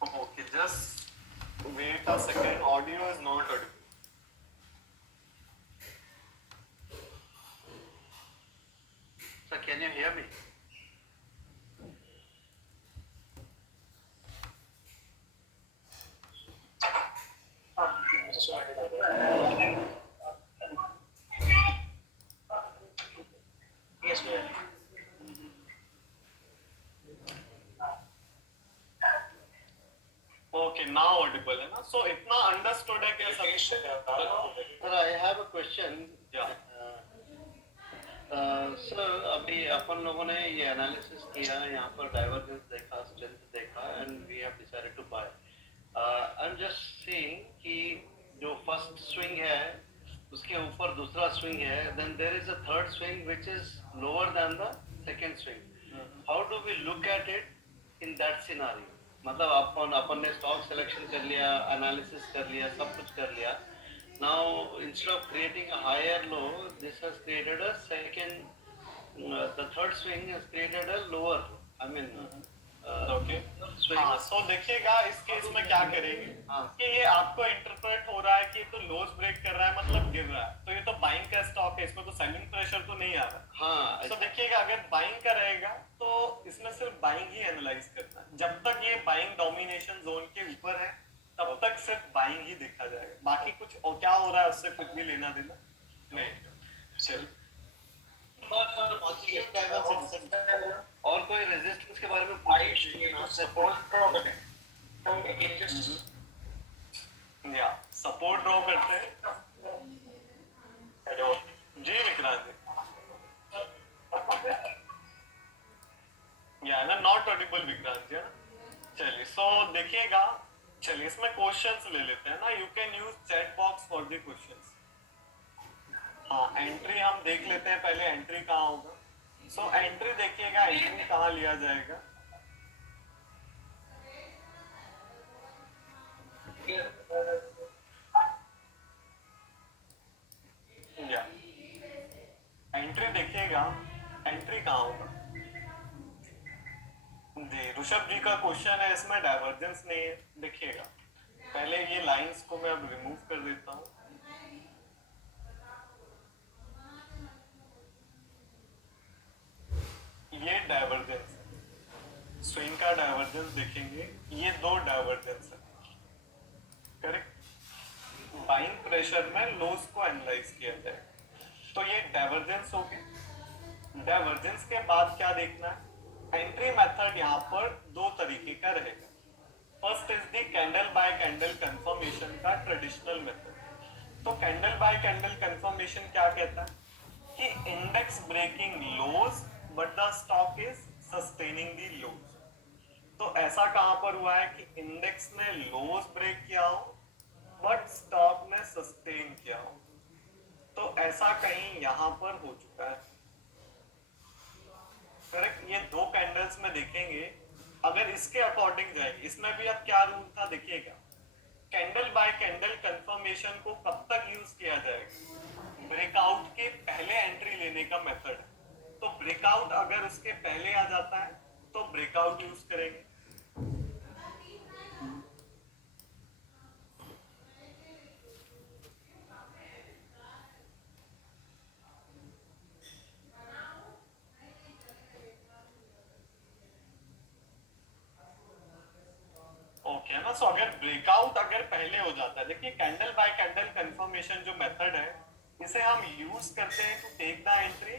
Okay, just wait a second. Audio is not audible. Sir, can you hear me? Yes, sir. Okay, now audible है ना? So इतना understood है क्या सभी? Sir, I have a question. Yeah. Sir अभी अपन लोगों ने ये एनालिसिस किया, यहाँ पर डाइवर्जेंस देखा, स्ट्रेंथ देखा, and we have decided to buy. I am just seeing कि जो फर्स्ट स्विंग है उसके ऊपर दूसरा स्विंग है, then there is a third swing which is lower than the second swing. How do we look at it in that scenario? मतलब अपन ने स्टॉक सिलेक्शन कर लिया, एनालिसिस कर लिया, सब कुछ कर लिया। Now, instead of creating a higher low, this has created a second, the third swing has created a lower low. I mean, Okay. swing. हाँ, so देखिएगा इस केस में क्या करेंगे हाँ। कि ये आपको इंटरप्रेट हो रहा है कि ये तो लोज ब्रेक कर रहा है, मतलब गिर रहा है, तो ये तो बाइंग का स्टॉक है, इसमें तो सेलिंग प्रेशर तो नहीं आ रहा। हाँ, तो देखिएगा अगर बाइंग का रहेगा तो इसमें सिर्फ बाइंग ही एनालाइज करना है। जब तक ये बाइंग डोमिनेशन जोन के ऊपर है तब तक सिर्फ बाइंग ही देखा जाएगा, बाकी कुछ और क्या हो रहा है उससे कुछ भी लेना देना नहीं। चल और कोई रेजिस्टेंस के बारे में या सपोर्ट ड्रॉ करते हैं। हेलो जी विक्रांत जी, या ना नॉट ऑडिबल विक्रांत जी, है ना? चलिए सो देखिएगा, चलिए इसमें क्वेश्चंस ले लेते हैं ना। You can use chat box for the questions. हाँ, एंट्री हम देख लेते हैं पहले, एंट्री कहाँ होगा। सो एंट्री देखिएगा, एंट्री कहाँ लिया जाएगा। या एंट्री देखिएगा, एंट्री कहाँ होगा जी। ऋषभ जी का क्वेश्चन है, इसमें डाइवर्जेंस नहीं है। देखिएगा पहले ये लाइंस को मैं अब रिमूव कर देता हूँ। ये डाइवर्जेंस है, स्विंग का डाइवर्जेंस देखेंगे, ये दो डाइवर्जेंस है, करेक्ट। बाइंग प्रेशर में लोस को एनालाइज किया जाए तो ये डाइवर्जेंस हो गई। डाइवर्जेंस के बाद क्या देखना है? एंट्री मेथड यहाँ पर दो तरीके का रहेगा। First is the candle by candle confirmation का ट्रेडिशनल मेथड। तो कैंडल बाय कैंडल कंफर्मेशन क्या कहता है कि index breaking lows but the stock is sustaining the lows. तो ऐसा कहां पर हुआ है कि इंडेक्स ने लोज ब्रेक किया हो बट स्टॉक ने सस्टेन किया हो। तो ऐसा कहीं यहां पर हो चुका है, करेक्ट। ये दो कैंडल्स में देखेंगे, अगर इसके अकॉर्डिंग जाएंगे, इसमें भी अब क्या रूल था देखिएगा। कैंडल बाय कैंडल कंफर्मेशन को कब तक यूज किया जाएगा? ब्रेकआउट के पहले एंट्री लेने का मेथड है। तो ब्रेकआउट अगर उसके पहले आ जाता है तो ब्रेकआउट यूज करेंगे। है ना। सो अगर ब्रेकआउट अगर पहले हो जाता है, देखिए कैंडल बाय कैंडल कंफर्मेशन जो मेथड है इसे हम यूज करते हैं to take the entry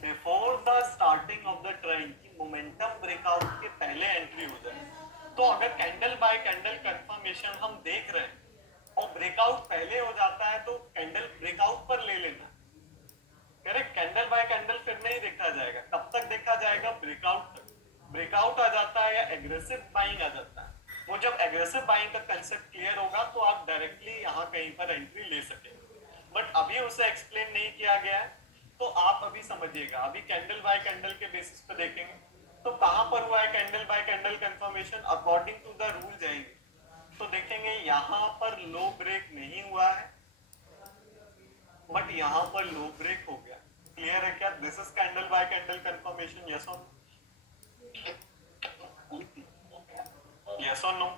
before the starting of the trend, की मोमेंटम ब्रेकआउट के पहले एंट्री हो जाए। तो अगर कैंडल बाय कैंडल कंफर्मेशन हम देख रहे हैं और ब्रेकआउट पहले हो जाता है तो कैंडल ब्रेकआउट पर ले लेना। करेक्ट, कैंडल बाय कैंडल फिर नहीं देखा जाएगा, कब तक देखा जाएगा, ब्रेकआउट तक। ब्रेकआउट आ जाता है या एग्रेसिव बाइंग आ जाता है, वो जब एग्रेसिव बाइंग का कंसेप्ट क्लियर होगा तो आप डायरेक्टली यहाँ कहीं पर एंट्री ले सकेंगे। बट अभी उसे एक्सप्लेन नहीं किया गया है, तो आप अभी समझिएगा। अभी कैंडल बाय कैंडल के बेसिस पे देखेंगे तो कहां पर हुआ है candle by candle confirmation, according to the rule जाएंगे तो देखेंगे यहाँ पर लो ब्रेक नहीं हुआ है, बट यहाँ पर लो ब्रेक हो गया। क्लियर है क्या? This is candle by candle confirmation, yes और यस और नो?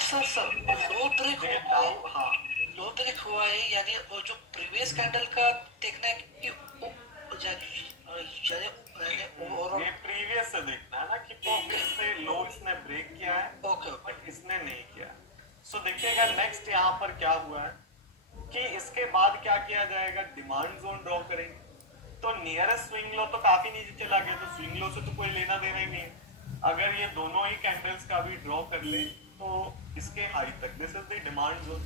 सर सर लो ब्रेक हाँ, लो ब्रेक हुआ है, यानी वो जो प्रीवियस कैंडल का देखना है कि ये प्रीवियस से देखना है ना कि प्रीवियस से लो इसने ब्रेक किया है, ओके बट इसने नहीं किया। सो देखिएगा नेक्स्ट यहाँ पर क्या हुआ है कि इसके बाद क्या किया जाएगा, डिमांड जोन ड्रॉ करेंगे। तो नियरेस्ट स्विंग लो तो काफी नीचे चला गया, तो स्विंग लो से तो कोई लेना देना ही नहीं है। अगर ये दोनों ही कैंडल्स का भी ड्रॉ कर ले तो इसके हाई तक, this is the demand zone.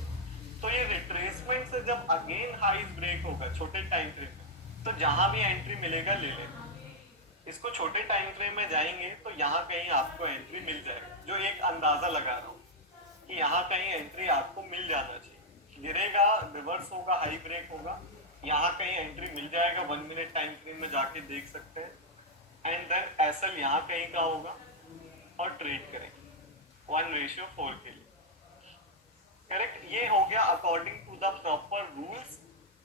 तो ये रिट्रेसमेंट से जब अगेन हाई ब्रेक होगा छोटे टाइम फ्रेम में, तो जहां भी एंट्री मिलेगा ले लेना। इसको छोटे टाइम फ्रेम में जाएंगे तो यहाँ कहीं आपको एंट्री मिल जाएगा, जो एक अंदाजा लगा रहा हूँ कि यहाँ कहीं एंट्री आपको मिल जाना चाहिए। गिरेगा, रिवर्स होगा, हाई ब्रेक होगा, यहाँ कहीं एंट्री मिल जाएगा। 1 मिनट टाइम फ्रेम में जाके देख सकते हैं। एंड देन एसएल यहाँ कहीं का होगा और ट्रेड करेंगे 1:4 के लिए। करेक्ट, ये हो गया according to the proper rules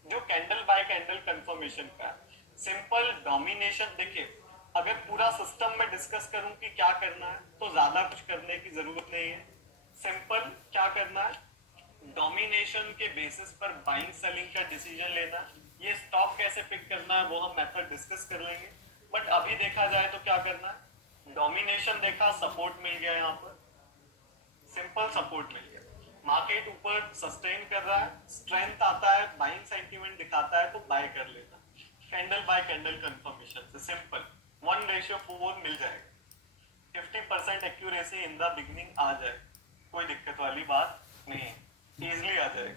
जो कैंडल बाय कैंडल कंफर्मेशन का है। सिंपल डोमिनेशन, देखिए अगर पूरा सिस्टम में डिस्कस करूं कि क्या करना है तो ज्यादा कुछ करने की जरूरत नहीं है। सिंपल क्या करना है, डोमिनेशन के बेसिस पर बाइंग सेलिंग का डिसीजन लेना। ये स्टॉप कैसे पिक करना है वो हम मेथड डिस्कस कर लेंगे, बट अभी देखा जाए तो क्या करना है, डोमिनेशन देखा, सपोर्ट मिल गया, यहाँ पर सिंपल सपोर्ट मिल गया, मार्केट ऊपर सस्टेन कर रहा है, स्ट्रेंथ आता है, बाइंग सेंटीमेंट दिखाता है तो बाय कर लेना कैंडल बाय कैंडल कंफर्मेशन से। सिंपल 1:4 मिल जाएगा, 50% एक्यूरेसी इन द बिगिनिंग आ जाए, कोई दिक्कत वाली बात नहीं है, इजिली आ जाएगा।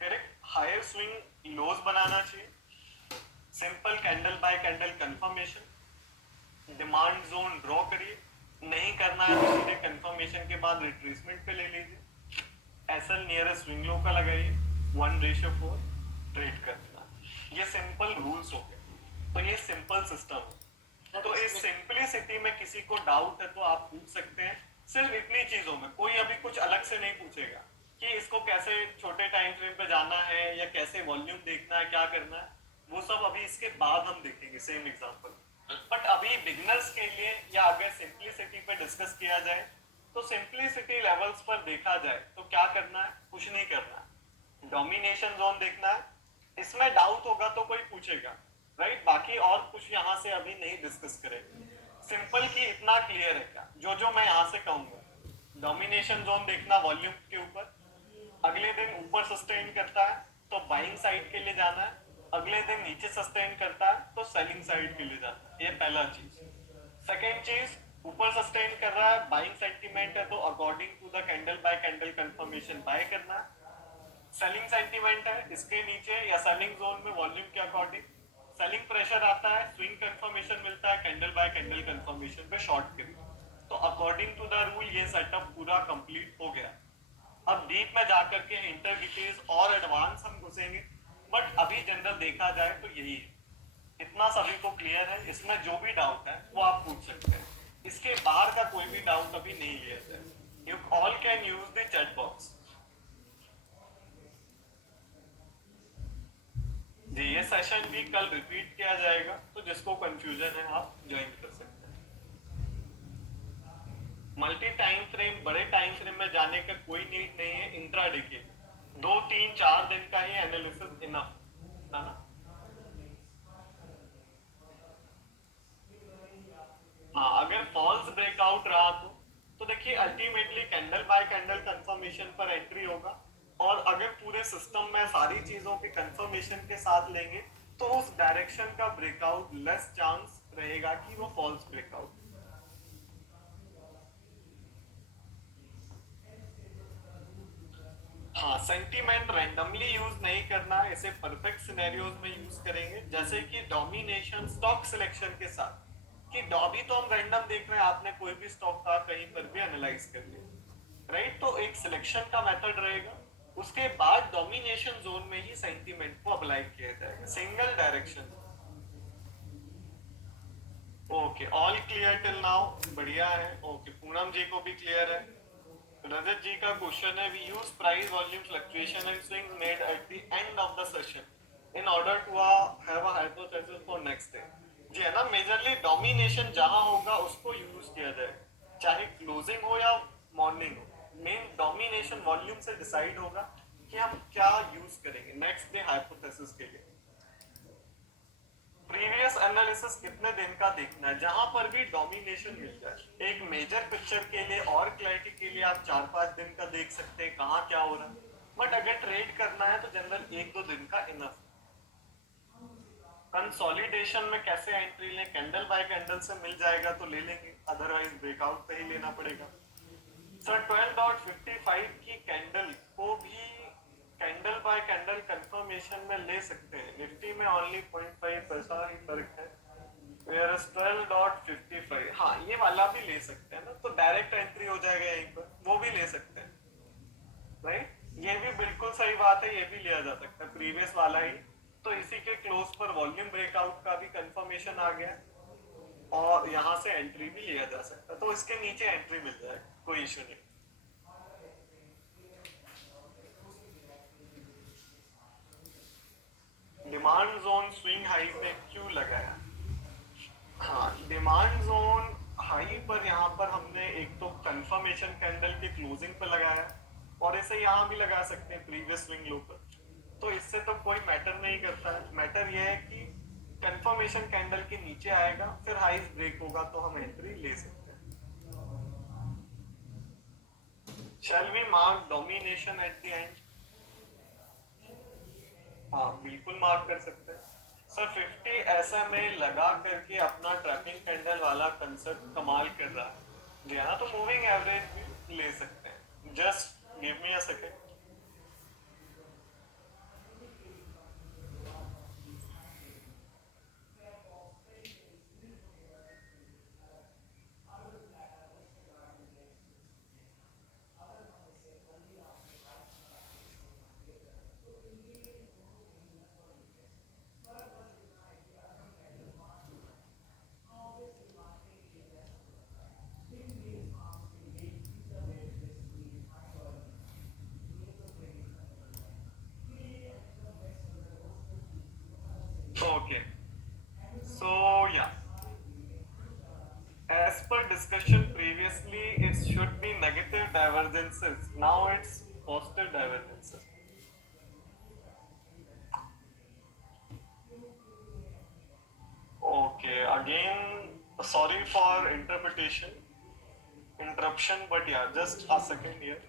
करेक्ट, हायर स्विंग लोज बनाना चाहिए। Simple candle by candle confirmation, demand zone draw करिए, नहीं करना है तो सीधे कंफर्मेशन के बाद रिट्रेसमेंट पे ले लीजिए। एसएल नियरेस्ट स्विंग लो का लगाइए, 1:4 ट्रेड कर देना। ये सिंपल रूल्स हो गए। तो ये सिंपल सिस्टम है। तो इस सिंपलिसिटी में किसी को डाउट है तो आप पूछ सकते हैं। सिर्फ इतनी चीजों में कोई अभी कुछ अलग से नहीं पूछेगा कि इसको कैसे छोटे टाइम फ्रेम पे जाना है या कैसे वॉल्यूम देखना है, क्या करना है, वो सब अभी इसके बाद हम देखेंगे सेम एग्जांपल। बट अभी बिगनर्स के लिए या अगर सिंपलिसिटी पे डिस्कस किया जाए तो सिंपलिसिटी लेवल्स पर देखा जाए तो क्या करना है, कुछ नहीं करना है, डोमिनेशन जोन देखना है। इसमें डाउट होगा तो कोई पूछेगा, राइट, बाकी और कुछ यहाँ से अभी नहीं डिस्कस करेंगे। सिंपल की इतना क्लियर है क्या, जो मैं यहाँ से कहूंगा, डोमिनेशन जोन देखना वॉल्यूम के ऊपर, अगले दिन ऊपर सस्टेन करता है तो बाइंग साइड के लिए जाना है, अगले दिन नीचे सस्टेन करता है तो सेलिंग साइड के लिए जाना है। ये पहला चीज। सेकेंड चीज, ऊपर सस्टेन कर रहा है, बाइंग सेंटीमेंट है तो according to the candle by candle confirmation buy करना है। सेलिंग सेंटीमेंट है इसके नीचे या सेलिंग जोन में वॉल्यूम के अकॉर्डिंग सेलिंग प्रेशर आता है, स्विंग कंफर्मेशन मिलता है, कैंडल बाय कैंडल कंफर्मेशन पे शॉर्ट करिए। तो अकॉर्डिंग टू द रूल ये सेटअप पूरा कंप्लीट हो गया। अब डीप में जाकर के इंटर डिटेल्स और एडवांस हम घुसेंगे, बट अभी जनरल देखा जाए तो यही है। इतना सभी को क्लियर है? इसमें जो भी डाउट है वो आप पूछ सकते हैं, इसके बाहर का कोई भी डाउट अभी नहीं लिया जाए। You all can use the chat box. जी, ये सेशन भी कल रिपीट किया जाएगा, तो जिसको कंफ्यूजन है आप ज्वाइन कर सकते हैं। मल्टी टाइम फ्रेम, बड़े टाइम फ्रेम में जाने का कोई नीड नहीं है। इंट्राडे के 2 3 4 दिन का ही एनालिसिस इनफ है ना। हाँ, अगर फॉल्स ब्रेकआउट रहा तो देखिए क्योंकि ultimately candle by candle confirmation पर एंट्री होगा, और अगर पूरे सिस्टम में सारी चीजों के कंफर्मेशन के साथ लेंगे तो उस डायरेक्शन का ब्रेकआउट लेस चांस रहेगा कि वो फॉल्स ब्रेकआउट। हाँ, सेंटीमेंट रैंडमली यूज नहीं करना है, इसे परफेक्ट सिनेरियोज में यूज करेंगे, जैसे कि डोमिनेशन स्टॉक सिलेक्शन के साथ, कि अभी तो हम रैंडम देख रहे हैं, आपने कोई भी स्टॉक का कहीं पर भी एनालाइज कर लिया, राइट, तो एक सिलेक्शन का मेथड रहेगा, उसके बाद डोमिनेशन जोन में ही सेंटीमेंट को अप्लाई किया जाएगा single direction. Okay, all clear till now, बढ़िया है। ओके, पूनम जी को भी क्लियर है। रजत जी का क्वेश्चन है, we use price volume fluctuation and swing made at the end of the session in order to have a hypothesis for next day. जी है ना, मेजरली डोमिनेशन जहां होगा उसको यूज किया जाए, चाहे क्लोजिंग हो या मॉर्निंग हो, मेन डोमिनेशन वॉल्यूम से डिसाइड होगा कि हम क्या यूज करेंगे नेक्स्ट डे हाइपोथेसिस के लिए। प्रीवियस एनालिसिस कितने दिन का देखना है, जहां पर भी डोमिनेशन मिल जाए, एक मेजर पिक्चर के लिए और क्लैरिटी के लिए आप 4-5 दिन का देख सकते हैं कहाँ क्या हो रहा है, बट अगर ट्रेड करना है तो जनरल 1-2 दिन का इनफ। कंसोलिडेशन में कैसे एंट्री लें, कैंडल बाय कैंडल से मिल जाएगा तो ले लेंगे, अदरवाइज ब्रेकआउट पे ही लेना पड़ेगा। सर 12.55 की कैंडल को भी कैंडल बाय कैंडल कंफर्मेशन में ले सकते हैं, निफ्टी में ओनली 0.5 पैसा ही फर्क है, वेयर 12.55, हाँ ये वाला भी ले सकते हैं ना, तो डायरेक्ट एंट्री हो जाएगा यहीं पर, वो भी ले सकते हैं, राइट, ये भी बिल्कुल सही बात है, ये भी लिया जा सकता है प्रीवियस वाला ही, तो इसी के क्लोज पर वॉल्यूम ब्रेकआउट का भी कंफर्मेशन आ गया और यहाँ से एंट्री भी लिया जा सकता है, तो इसके नीचे एंट्री मिल जाएगा, कोई इशू नहीं। डिमांड जोन स्विंग हाई पे क्यों लगाया? हाँ, डिमांड जोन हाई पर यहाँ पर हमने एक तो कंफर्मेशन कैंडल के क्लोजिंग पे लगाया, और इसे यहाँ भी लगा सकते हैं प्रीवियस स्विंग लो पर, तो इससे तो कोई मैटर नहीं करता है, मैटर यह है कि कंफर्मेशन कैंडल के नीचे आएगा, फिर हाई ब्रेक होगा तो हम एंट्री ले सकते हैं। Shall we mark domination at the end? हाँ बिल्कुल मार्क कर सकते हैं सर। 50 ऐसा में लगा करके अपना ट्रैकिंग कैंडल वाला कंसेप्ट कमाल कर रहा है जी, हाँ, तो मूविंग एवरेज भी ले सकते हैं, just give me a second. Okay, so yeah, as per discussion previously, it should be negative divergences. Now it's positive divergences. Okay, again, sorry for interruption, but yeah, just a second here.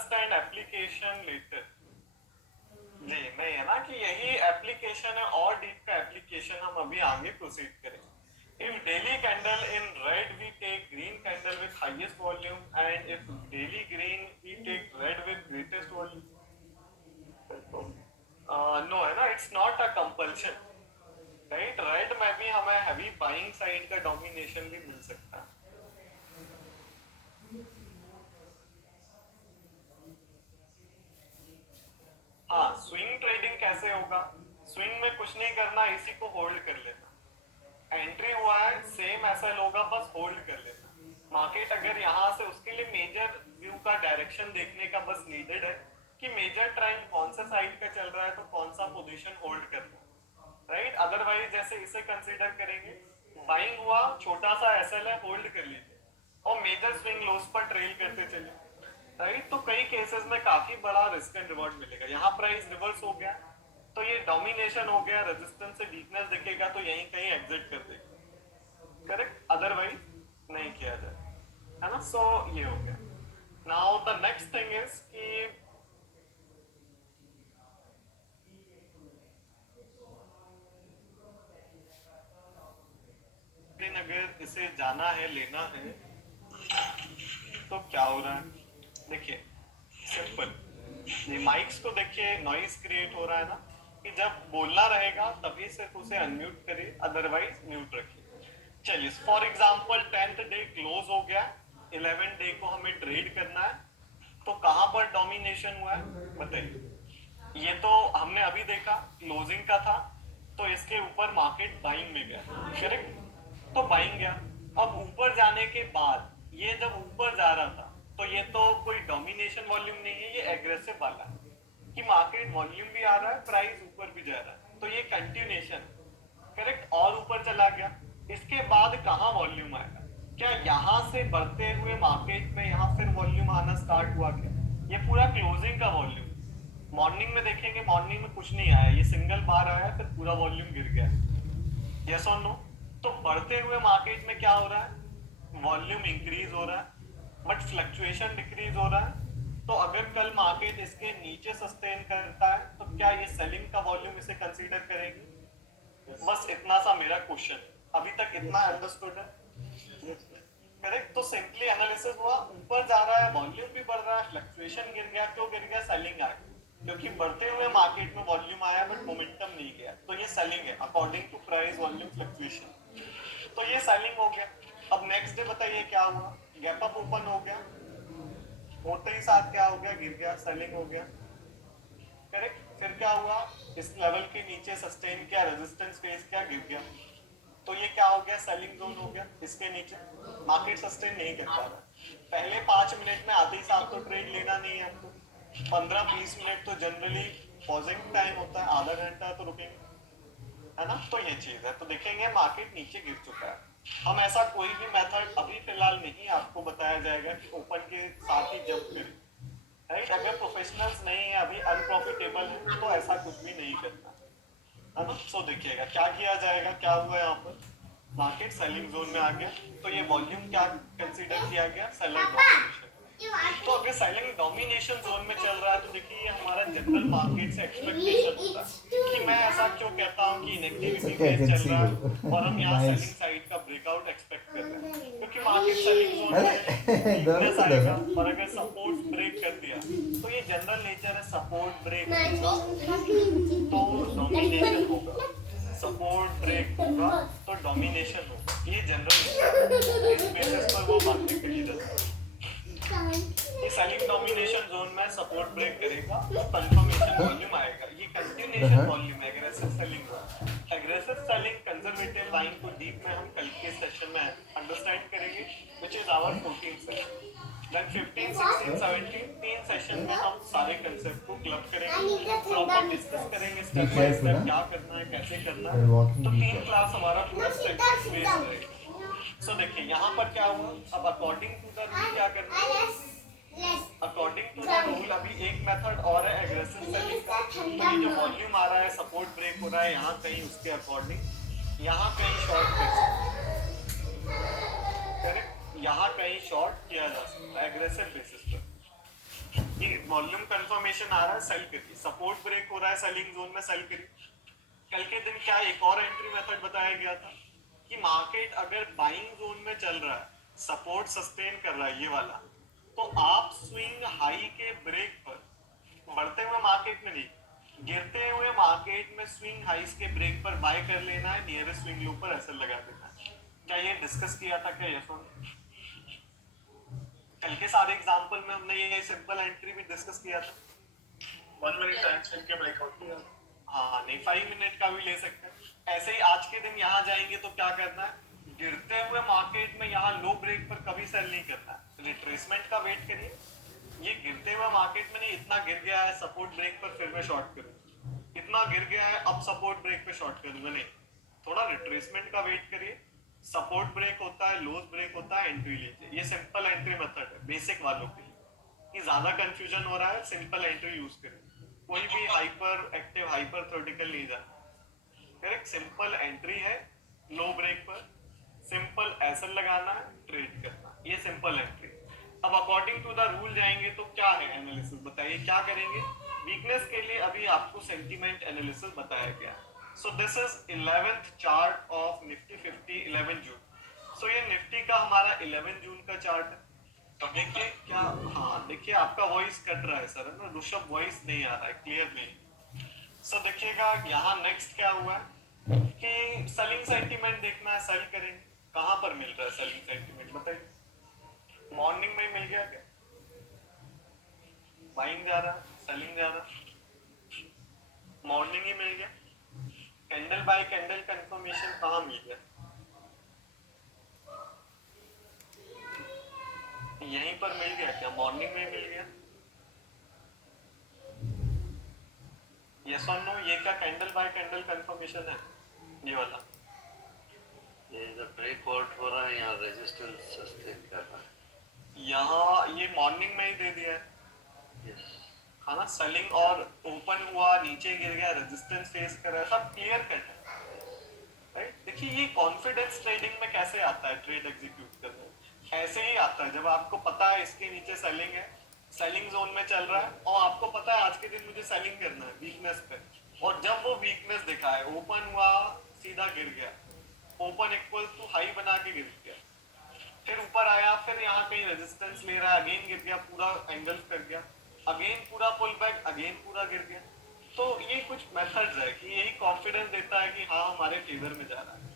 Understand application letter. जी नहीं है ना कि यही application है और deep का application हम अभी आगे प्रोसीड करें। If daily candle in red we take green candle with highest volume and if daily green we take red with greatest volume. No है ना, it's not a compulsion, right? Red में भी हमें heavy buying side का domination भी मिल सकता है। हाँ, स्विंग ट्रेडिंग कैसे होगा? स्विंग में कुछ नहीं करना, इसी को होल्ड कर लेना। एंट्री हुआ है, सेम ऐसा होगा, बस होल्ड कर लेना। मार्केट अगर यहाँ से, उसके लिए मेजर व्यू का डायरेक्शन देखने का बस नीडेड है कि मेजर ट्रेंड कौन सा साइड का चल रहा है तो कौन सा पोजीशन होल्ड करना, राइट? अदरवाइज जैसे इसे कंसीडर करेंगे, बाइंग हुआ, छोटा सा एसएल है, होल्ड कर लीजिए और मेजर स्विंग लोस पर ट्रेल करते चले, राइट? तो कई केसेस में काफी बड़ा रिस्क एंड रिवॉर्ड मिलेगा। यहाँ प्राइस रिवर्स हो गया तो ये डोमिनेशन हो गया, रेजिस्टेंस से वीकनेस दिखेगा तो यहीं कहीं एग्जिट कर देगा, करेक्ट? अदरवाइज नहीं किया जाए, है ना? सो ये हो गया। Now the next thing is कि अगर इसे जाना है, लेना है, तो क्या हो रहा है? देखिए सिंपल, ये माइक्स को देखिए, नॉइज क्रिएट हो रहा है ना, कि जब बोलना रहेगा तभी सिर्फ उसे अनम्यूट करिए, अदरवाइज म्यूट रखिए। चलिए for example 10th day close हो गया, 11th डे को हमें ट्रेड करना है, तो कहां पर डोमिनेशन हुआ है बताइए? ये तो हमने अभी देखा क्लोजिंग का था, तो इसके ऊपर मार्केट बाइंग में गया, करेक्ट? तो बाइंग गया। अब ऊपर जाने के बाद ये जब ऊपर जा रहा था तो ये तो कोई डोमिनेशन वॉल्यूम नहीं है, ये एग्रेसिव वाला है कि मार्केट वॉल्यूम भी आ रहा है, प्राइस ऊपर भी जा रहा है, तो ये कंटिन्यूएशन, करेक्ट? और ऊपर चला गया, इसके बाद कहां वॉल्यूम आएगा? क्या यहां से बढ़ते हुए मार्केट में यहां फिर वॉल्यूम आना स्टार्ट हुआ क्या? ये पूरा क्लोजिंग का वॉल्यूम। मॉर्निंग में देखेंगे, मॉर्निंग में कुछ नहीं आया, ये सिंगल बार आया, फिर पूरा वॉल्यूम गिर गया, यस और नो? तो बढ़ते हुए मार्केट में क्या हो रहा है? वॉल्यूम इंक्रीज हो रहा है बट फ्लक्चुएशन डिक्रीज हो रहा है। तो अगर कल मार्केट इसके नीचे सस्टेन करता है तो क्या ये सेलिंग का वॉल्यूम इसे कंसीडर करेगी? बस इतना सा मेरा क्वेश्चन, अभी तक इतना अंडरस्टूड है, करेक्ट? तो सिंपली एनालिसिस हुआ, ऊपर जा रहा है, वॉल्यूम भी बढ़ रहा है, फ्लक्चुएशन गिर गया, क्यों गिर गया? सेलिंग आ गई, क्योंकि बढ़ते हुए मार्केट में वॉल्यूम आया बट मोमेंटम नहीं गया, तो ये सेलिंग है according to price volume fluctuation. तो ये सेलिंग हो गया। अब नेक्स्ट डे बताइए क्या हुआ? गैप अप ओपन हो गया, होते ही साथ क्या हो गया? गिर गया, सेलिंग हो गया, करेक्ट? फिर क्या हुआ? इस लेवल के नीचे सस्टेन किया, रेजिस्टेंस फेस किया, गिर गया, तो ये क्या हो गया? सेलिंग जोन हो गया। इसके नीचे मार्केट सस्टेन नहीं कर पा रहा। पहले 5 मिनट में आते ही साथ तो ट्रेड लेना नहीं है आपको, 15-20 मिनट तो जनरली पॉजिंग टाइम होता है, आधा घंटा तो रुकेंगे, है ना? तो ये चीज है। तो देखेंगे मार्केट नीचे गिर चुका है, हम ऐसा कोई भी मेथड अभी फिलहाल नहीं आपको बताया जाएगा कि ओपन के साथ ही जंप करें, राइट? अगर प्रोफेशनल्स नहीं है, अभी अनप्रॉफिटेबल है, तो ऐसा कुछ भी नहीं करना, है ना? सो देखिएगा क्या किया जाएगा। क्या हुआ यहाँ पर? मार्केट सेलिंग जोन में आ गया, तो ये वॉल्यूम क्या कंसीडर किया गया? Seller domination. तो अगर सेलिंग डोमिनेशन जोन में चल रहा है तो देखिए ये हमारा जनरल मार्केट से एक्सपेक्टेशन होता है कि मैं ऐसा क्यों कहता हूँ कि इनएक्टिविटी फेज चल रहा है और हम यहाँ सेलिंग साइड का ब्रेकआउट एक्सपेक्ट कर रहे हैं, क्योंकि मार्केट सेलिंग जोन में वीकनेस आएगा और अगर सपोर्ट ब्रेक कर दिया तो ये जनरल नेचर है, सपोर्ट ब्रेक होगा तो डोमिनेशन होगा, सपोर्ट ब्रेक होगा तो डोमिनेशन होगा, ये जनरल इस बेसिस पर वो मार्केट खरीदा है। ये सेलिंग डोमिनेशन जोन में सपोर्ट ब्रेक करेगा तो कंफर्मेशन वॉल्यूम आएगा, ये कंटिन्यूएशन वॉल्यूम है, aggressive selling. Aggressive selling conservative buying को डीप में हम कल के सेशन में अंडरस्टैंड करेंगे, which is our 14th session. Then 15, 16, 17 तीन सेशन में हम सारे कांसेप्ट को क्लब करेंगे, प्रॉपर डिस्कस करेंगे स्टेप बाय स्टेप क्या करना है, कैसे करना है। तो 3 क्लास हमारा पूरा स्टेप बेस्ड रहेगा। सो देखिए यहाँ पर क्या हुआ, अब अकॉर्डिंग टू द रूल क्या करना है? अकॉर्डिंग टू द रूल अभी एक मेथड और है एग्रेसिव सेलिंग का, तो ये जो वॉल्यूम आ रहा है, सपोर्ट ब्रेक हो रहा है यहाँ कहीं, उसके अकॉर्डिंग यहाँ कहीं शॉर्ट कर सकते हैं, करेक्ट? यहाँ कहीं शॉर्ट किया जा सकता है एग्रेसिव बेसिस पर। ये वॉल्यूम कंफर्मेशन आ रहा है, सेल करिए। सपोर्ट ब्रेक हो रहा है सेलिंग जोन में, सेल करिए। कल के दिन क्या एक और एंट्री मेथड बताया गया था कि मार्केट अगर बाइंग जोन में चल रहा है, सपोर्ट सस्टेन कर रहा है ये वाला, तो आप स्विंग हाई के ब्रेक पर, बढ़ते हुए मार्केट में नहीं, गिरते हुए मार्केट में स्विंग हाइस के ब्रेक पर बाय कर लेना है, नियरेस्ट स्विंग लो पर एसएल लगा देना है। क्या ये डिस्कस किया था क्या? यस और नो? कल के सारे एग्जांपल में हमने ये सिंपल एंट्री भी डिस्कस किया था। 1 मिनट टाइम स्विंग के ब्रेकआउट किया। हाँ नहीं, 5 मिनट का भी ले सकते हैं। ऐसे ही आज के दिन यहाँ जाएंगे तो क्या करना है, गिरते हुए मार्केट में यहाँ लो ब्रेक पर कभी सेल नहीं करना है, रिट्रेसमेंट का वेट करिए। ये गिरते हुए मार्केट में नहीं, इतना गिर गया है सपोर्ट ब्रेक पर फिर मैं शॉर्ट करूँ, इतना गिर गया है अब सपोर्ट ब्रेक पे शॉर्ट करूंगा, नहीं, थोड़ा रिट्रेसमेंट का वेट करिए। सपोर्ट ब्रेक होता है, लोज ब्रेक होता है, एंट्री लीजिए। ये सिंपल एंट्री मेथड है बेसिक वालों के लिए। कि ज्यादा कंफ्यूजन हो रहा है, सिंपल एंट्री यूज करिए। कोई भी हाइपर एक्टिव हाइपर थ्योरेटिकल नहीं जाना। करेक्ट, सिंपल एंट्री है लो ब्रेक पर, सिंपल एसएल लगाना है, ट्रेड करना, ये सिंपल एंट्री। अब अकॉर्डिंग टू द रूल जाएंगे तो क्या है एनालिसिस, बताइए क्या करेंगे। वीकनेस के लिए अभी आपको सेंटीमेंट एनालिसिस बताया गया। So this is 11th chart of Nifty 50 11 जून। सो ये निफ्टी का हमारा 11 जून का चार्ट है। तो देखिए क्या, हाँ देखिए आपका वॉइस कट रहा है सर, है ना ऋषभ, वॉइस नहीं आ रहा है, क्लियर नहीं। सो देखिएगा यहाँ नेक्स्ट क्या हुआ है कि सेलिंग सेंटीमेंट देखना है, सेल करेंगे। कहां पर मिल रहा है सेलिंग सेंटीमेंट बताइए? मॉर्निंग में मिल गया क्या? बाइंग जा रहा है, सेलिंग जा रहा है, मॉर्निंग ही मिल गया। कैंडल बाय कैंडल कंफर्मेशन कहां मिल गया? यहीं पर मिल गया क्या? मॉर्निंग में मिल गया? यस और नो? ये क्या कैंडल बाय कैंडल कंफर्मेशन है ये वाला? ये इधर ब्रेकआउट हो रहा है, यहाँ रेजिस्टेंस सस्टेन कर रहा है। यहाँ ये मॉर्निंग में ही दे दिया है। यस, हाँ ना, सेलिंग और ओपन हुआ, नीचे गिर गया, रेजिस्टेंस फेस कर रहा है, सब क्लियर कट है। राइट, देखिए ये कॉन्फिडेंस ट्रेडिंग में कैसे आता है, ट्रेड एग्जीक्यूट करने में ऐसे ही आता है। जब आपको पता है इसके नीचे सेलिंग है, सेलिंग जोन में चल रहा है, और आपको पता है आज के दिन मुझे सेलिंग करना है वीकनेस पे, और जब वो वीकनेस दिखा है, ओपन हुआ सीधा गिर गया, ओपन इक्वल टू हाई बना के गिर गया, फिर ऊपर आया, फिर यहाँ कहीं रेजिस्टेंस ले रहा है, अगेन गिर गया, पूरा एंगल कर गया, अगेन पूरा पुल बैक, अगेन पूरा गिर गया। तो ये कुछ मेथड्स है कि यही कॉन्फिडेंस देता है कि हाँ हमारे फेवर में जा रहा है।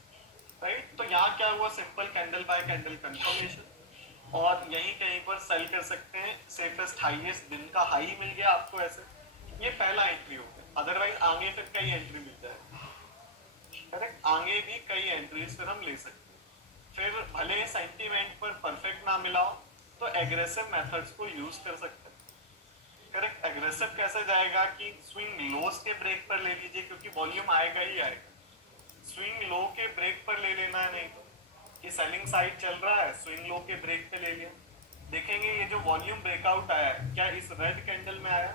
राइट, तो यहाँ क्या हुआ, simple candle by candle confirmation, और यहीं कहीं पर सेल कर सकते हैं। सेफेस्ट हाईएस्ट दिन का हाई मिल गया आपको ऐसे, ये पहला एंट्री हो गया। अदरवाइज आगे फिर कई एंट्री मिल जाएगा। करेक्ट, आगे भी कई एंट्रीज फिर हम ले सकते हैं। फिर भले सेंटीमेंट पर परफेक्ट ना मिला हो तो एग्रेसिव मेथड्स को यूज कर सकते हैं। करेक्ट, एग्रेसिव कैसे जाएगा कि स्विंग लोस के ब्रेक पर ले लीजिए, क्योंकि वॉल्यूम आएगा ही आएगा। स्विंग लो के ब्रेक पर ले लेना है, नहीं तो कि सेलिंग साइड चल रहा है, स्विंग लो के ब्रेक पे ले लिया। देखेंगे ये जो वॉल्यूम ब्रेकआउट आया है, क्या इस रेड कैंडल में आया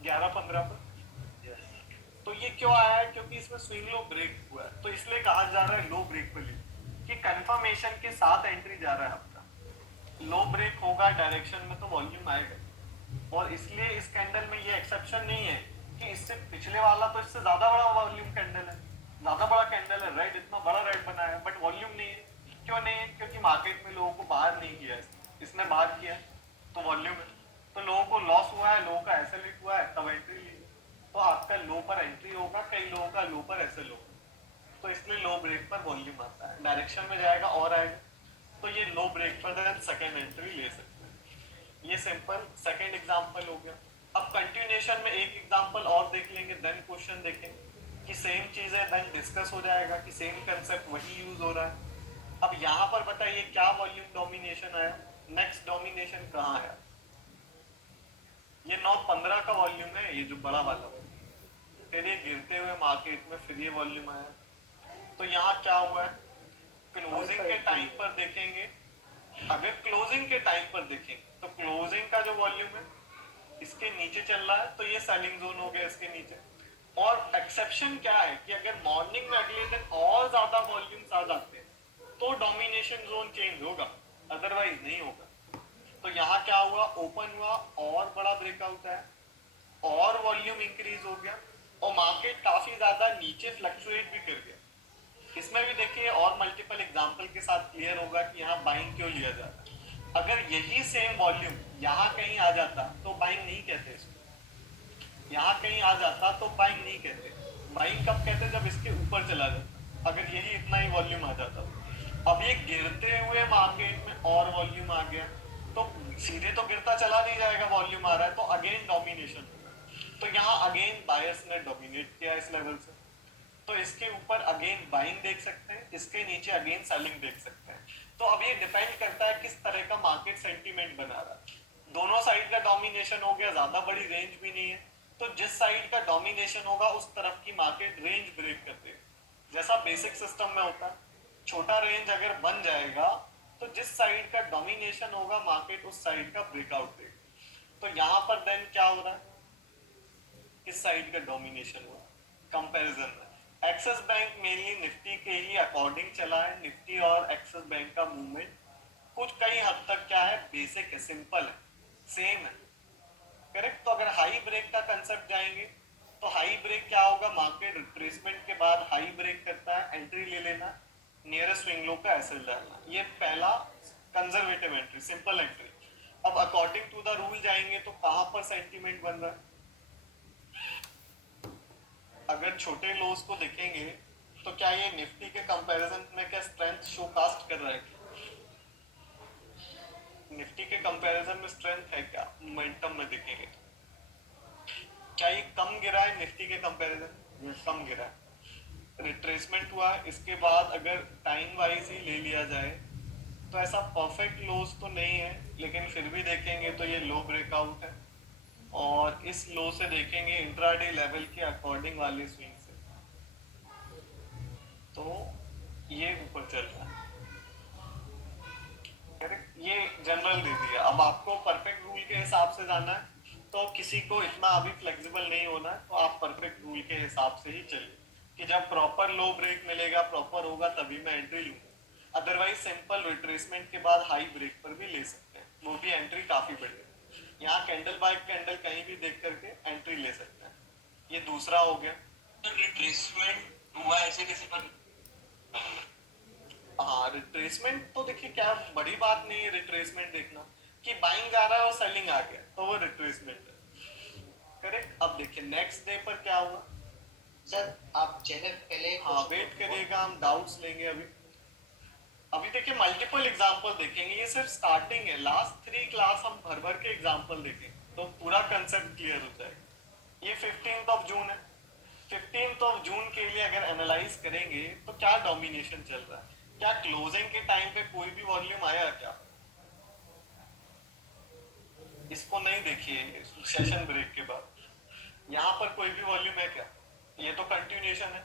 11-15 पर? तो ये क्यों आया है? क्योंकि इसमें स्विंग लो ब्रेक हुआ है, तो इसलिए कहा जा रहा है लो ब्रेक पर ले, कि कंफर्मेशन के साथ एंट्री जा रहा है आपका। लो ब्रेक होगा डायरेक्शन में तो वॉल्यूम आएगा, और इसलिए इस कैंडल में ये एक्सेप्शन नहीं है कि इससे पिछले वाला तो इससे ज्यादा बड़ा वॉल्यूम कैंडल है, ज्यादा बड़ा कैंडल है, रेड इतना बड़ा रेड बना है, बट वॉल्यूम नहीं है। क्यों नहीं है? क्योंकि मार्केट में लोगों को बाहर नहीं किया, इसने बाहर किया तो वॉल्यूम है, तो लोगों को लॉस हुआ है, लोगों का एसएल हिट हुआ है, तब एंट्री ली, तो आपका लो पर एंट्री होगा, कई लोगों का लो पर एसएल होगा, तो इसलिए लो ब्रेक पर वॉल्यूम आता है, डायरेक्शन में जाएगा और आएगा, तो ये लो ब्रेक पर देन सेकेंड एंट्री ले सकते हैं। ये सिंपल सेकेंड एग्जांपल हो गया। अब कंटिन्यूएशन में एक एग्जांपल और देख लेंगे, देन क्वेश्चन देखेंगे कि सेम चीज है, देन डिस्कस हो जाएगा कि सेम कंसेप्ट वही यूज हो रहा है। अब यहाँ पर बताइए क्या वॉल्यूम डोमिनेशन आया, नेक्स्ट डोमिनेशन कहाँ आया? ये 9-15 का वॉल्यूम है, ये जो बड़ा वाला वॉल्यूम, फिर ये गिरते हुए मार्केट में फिर ये वॉल्यूम आया। तो यहाँ क्या हुआ है, क्लोजिंग के टाइम पर देखेंगे, अगर क्लोजिंग के टाइम पर देखेंगे तो क्लोजिंग का जो वॉल्यूम है इसके नीचे चल रहा है, तो ये सेलिंग जोन हो गया इसके नीचे। और एक्सेप्शन क्या है कि अगर मॉर्निंग में अगले दिन और ज्यादा वॉल्यूम्स आ जाते हैं तो डोमिनेशन जोन चेंज होगा, अदरवाइज नहीं होगा। तो यहाँ क्या हुआ, ओपन हुआ और बड़ा ब्रेकआउट है और वॉल्यूम इंक्रीज हो गया और मार्केट काफी ज्यादा नीचे फ्लक्चुएट भी कर गया। इसमें भी देखिए और मल्टीपल एग्जांपल के साथ क्लियर होगा कि यहाँ बाइंग क्यों लिया जा रहा है। अगर यही सेम वॉल्यूम यहाँ कहीं आ जाता तो बाइंग नहीं कहते इसको, यहाँ कहीं आ जाता तो बाइंग नहीं कहते। बाइंग कब कहते, जब इसके ऊपर चला जाता, अगर यही इतना ही वॉल्यूम आ जाता। अब ये गिरते हुए मार्केट में और वॉल्यूम आ गया तो सीधे तो गिरता चला नहीं जाएगा, वॉल्यूम आ रहा है तो अगेन डोमिनेशन होगा। तो यहाँ अगेन बायर्स ने डोमिनेट किया इस लेवल से, तो इसके ऊपर अगेन बाइंग देख सकते हैं, इसके नीचे अगेन सेलिंग देख सकते हैं। तो अब ये डिपेंड करता है किस तरह का मार्केट सेंटीमेंट बना रहा है। दोनों साइड का डोमिनेशन हो गया, ज्यादा बड़ी रेंज भी नहीं है, तो जिस साइड का डोमिनेशन होगा उस तरफ की मार्केट रेंज ब्रेक कर देगी। जैसा बेसिक सिस्टम में होता है, छोटा रेंज अगर बन जाएगा तो जिस साइड का डोमिनेशन होगा मार्केट उस साइड का ब्रेकआउट देगी। तो यहाँ पर देन क्या हो रहा है, किस साइड का डोमिनेशन हुआ कंपैरिजन में। एक्सिस बैंक मेनली निफ्टी के ही अकॉर्डिंग चला है। निफ्टी और एक्सिस बैंक का मूवमेंट कुछ कई हद तक क्या है, बेसिक है, सिंपल है, सेम है, करेक्ट। तो अगर हाई ब्रेक का कंसेप्ट जाएंगे तो हाई ब्रेक क्या होगा, मार्केट रिट्रेसमेंट के बाद हाई ब्रेक करता है, एंट्री ले लेना, नियरेस्ट स्विंग लो का एसएल डालना, ये पहला कंजर्वेटिव एंट्री, सिंपल एंट्री। अब अकॉर्डिंग टू द रूल जाएंगे तो कहां पर सेंटीमेंट बन रहा है, अगर छोटे लोस को देखेंगे तो क्या ये निफ्टी के कंपैरिजन में क्या स्ट्रेंथ शो कास्ट कर रहा है, निफ्टी के कंपैरिजन में स्ट्रेंथ है क्या, मोमेंटम में देखेंगे तो क्या ये कम गिरा है निफ्टी के कंपैरिजन, कम गिरा है, रिट्रेसमेंट हुआ है। इसके बाद अगर टाइम वाइज ही ले लिया जाए तो ऐसा परफेक्ट लोस तो नहीं है, लेकिन फिर भी देखेंगे तो ये लो ब्रेकआउट है और इस लो से देखेंगे इंट्राडे लेवल के अकॉर्डिंग वाले स्विंग से, तो ये ऊपर चल रहा है, करेक्ट। ये जनरल दे दिया। अब आपको परफेक्ट रूल के हिसाब से जाना है तो किसी को इतना अभी फ्लेक्सिबल नहीं होना है, तो आप परफेक्ट रूल के हिसाब से ही चलिए कि जब प्रॉपर लो ब्रेक मिलेगा, प्रॉपर होगा, तभी मैं एंट्री लूंगा। अदरवाइज सिंपल रिट्रेसमेंट के बाद हाई ब्रेक पर भी ले सकते हैं, वो भी एंट्री काफी बढ़िया। यहाँ कैंडल बाय कैंडल कहीं भी देख करके एंट्री ले सकते हैं। ये दूसरा हो गया। रिट्रेसमेंट हुआ ऐसे कैसे पर हाँ, रिट्रेसमेंट तो देखिए क्या बड़ी बात नहीं है रिट्रेसमेंट देखना, कि बाइंग जा रहा है और सेलिंग आ गया तो वो रिट्रेसमेंट है, करेक्ट। अब देखिए नेक्स्ट डे पर क्या हुआ, सर आप चैनल पहले हाँ वेट करिएगा, हम डाउट्स लेंगे अभी। अभी देखिए मल्टीपल एग्जांपल देखेंगे, ये सिर्फ स्टार्टिंग है, लास्ट 3 क्लास हम भर भर के एग्जांपल देखेंगे तो पूरा कंसेप्ट क्लियर हो जाएगा। ये 15 जून है, 15 जून के लिए अगर एनालाइज करेंगे तो क्या डोमिनेशन चल रहा है, क्या क्लोजिंग के टाइम पे कोई भी वॉल्यूम आया क्या, इसको नहीं देखिए सेशन ब्रेक के बाद, यहाँ पर कोई भी वॉल्यूम है क्या, ये तो कंटिन्यूएशन है,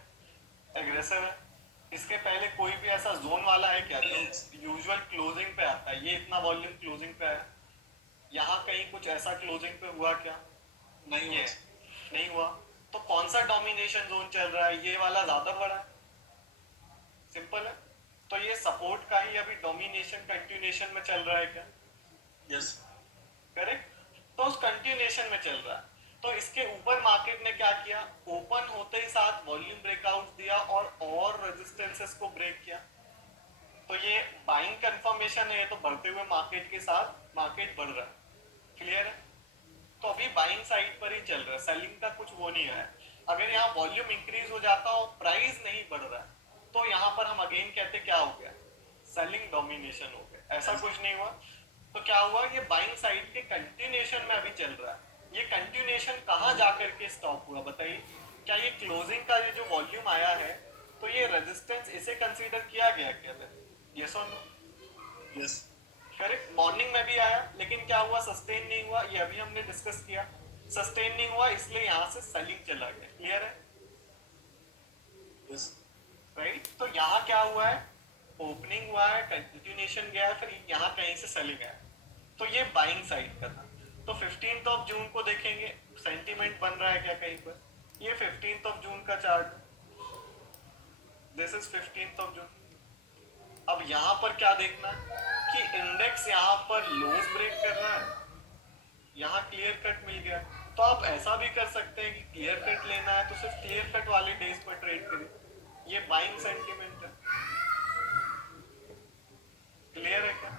एग्रेसिव है। इसके पहले कोई भी ऐसा जोन वाला है क्या जो यूजुअल क्लोजिंग पे आता है, ये इतना वॉल्यूम क्लोजिंग पे है, यहाँ कहीं कुछ ऐसा क्लोजिंग पे हुआ क्या, नहीं है, नहीं हुआ। तो कौन सा डोमिनेशन जोन चल रहा है, ये वाला ज्यादा बड़ा है, सिंपल है। तो ये सपोर्ट का ही अभी डोमिनेशन कंटिन्यूएशन में चल रहा है क्या, यस करेक्ट। तो उस कंटिन्यूएशन में चल रहा है, तो इसके ऊपर मार्केट ने क्या किया, ओपन होते ही साथ वॉल्यूम ब्रेकआउट दिया और रेजिस्टेंसेस को ब्रेक किया, तो ये बाइंग कंफर्मेशन है, तो बढ़ते हुए मार्केट के साथ मार्केट बढ़ रहा है, क्लियर है। तो अभी बाइंग साइड पर ही चल रहा है, सेलिंग का कुछ वो नहीं है। अगर यहाँ वॉल्यूम इंक्रीज हो जाता और प्राइस नहीं बढ़ रहा है तो यहाँ पर हम अगेन कहते क्या हो गया, सेलिंग डोमिनेशन हो गया, ऐसा कुछ नहीं हुआ। तो क्या हुआ, ये बाइंग साइड के कंटिन्यूएशन में अभी चल रहा है। ये कंटिन्यूएशन कहाँ जाकर के स्टॉप हुआ बताइए, क्या ये क्लोजिंग का ये जो वॉल्यूम आया है तो ये रेजिस्टेंस इसे कंसीडर किया गया क्या, यस और नो, यस करेक्ट। मॉर्निंग में भी आया लेकिन क्या हुआ, सस्टेन नहीं हुआ, ये अभी हमने डिस्कस किया, सस्टेन नहीं हुआ इसलिए यहाँ से सेलिंग चला गया, क्लियर है, यस राइट। तो यहाँ क्या हुआ है, ओपनिंग हुआ है, कंटिन्यूएशन गया है, फिर यहाँ कहीं से सेलिंग है, तो ये बाइंग साइड का था। तो 15 जून को देखेंगे सेंटीमेंट बन रहा है क्या कहीं पर, ये 15 जून का चार्ट, दिस इज 15 जून, अब यहाँ पर क्या देखना है कि इंडेक्स यहाँ पर लोज ब्रेक कर रहा है, यहाँ क्लियर कट मिल गया। तो आप ऐसा भी कर सकते हैं कि क्लियर कट लेना है तो सिर्फ क्लियर कट वाले डेज पर ट्रेड करें, ये बाइंग सेंटीमेंट है। क्लियर है क्या?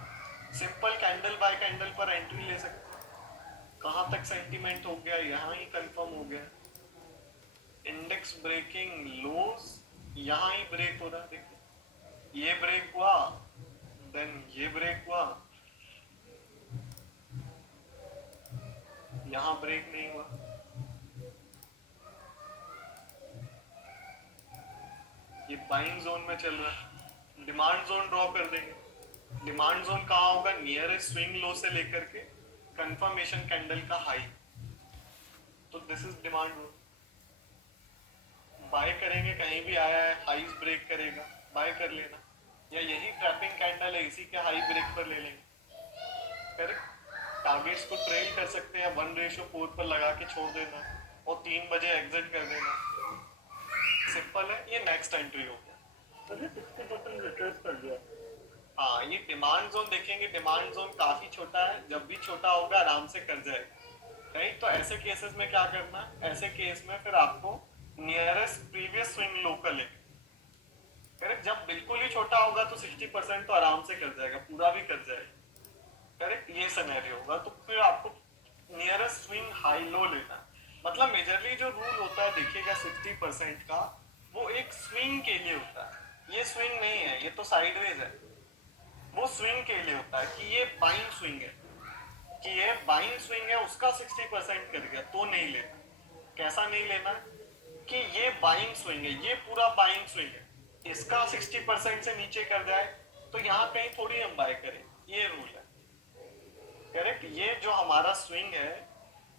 सिंपल कैंडल बाय कैंडल पर एंट्री ले सकते हैं। कहाँ तक सेंटीमेंट हो गया, यहाँ ही कंफर्म हो गया। इंडेक्स ब्रेकिंग लोज, यहाँ ही ब्रेक हो रहा है, देखिए ये ब्रेक हुआ, देन ये ब्रेक हुआ, यहाँ ब्रेक नहीं हुआ। ये बाइंग जोन में चल रहा है। डिमांड जोन ड्रॉ कर देंगे। डिमांड जोन कहाँ होगा? नियरेस्ट स्विंग लो से लेकर के कंफर्मेशन कैंडल का हाई। तो this is demand zone. Buy करेंगे, कहीं भी आया है हाईज ब्रेक करेगा, बाय कर लेना, या यही ट्रैपिंग कैंडल है, इसी के हाई ब्रेक पर ले लेंगे। करेक्ट। टारगेट्स को ट्रेल कर सकते हैं, 1:4 पर लगा के छोड़ देना और 3 बजे एग्जिट कर देना। सिंपल है। ये नेक्स्ट एंट्री हो गया। तो 60% रिट्रेस कर दिया। हाँ, ये डिमांड जोन देखेंगे, डिमांड जोन काफी छोटा है, जब भी छोटा होगा आराम से कर जाएगा। राइट। तो ऐसे केसेस में क्या करना है? ऐसे केस में फिर आपको नियरेस्ट प्रीवियस स्विंग लो का लेंगे। करेक्ट। जब बिल्कुल ही छोटा होगा तो 60% तो आराम से कर जाएगा, पूरा भी कर जाएगा। करेक्ट। ये सिनेरियो होगा तो फिर आपको नियरेस्ट स्विंग हाई लो लेना। मतलब मेजरली जो रूल होता है देखिएगा 60% का, वो एक स्विंग के लिए होता है। ये स्विंग नहीं है, ये तो साइडवेज है। वो स्विंग के लिए होता है कि ये बाइंग स्विंग है, कि ये बाइंग स्विंग है, उसका 60% कर गया तो नहीं लेना। कैसा नहीं लेना? कि ये बाइंग स्विंग है, ये पूरा बाइंग स्विंग है, इसका 60% से नीचे कर जाए तो यहाँ कहीं थोड़ी हम बाय करें। ये रूल है। करेक्ट। ये जो हमारा स्विंग है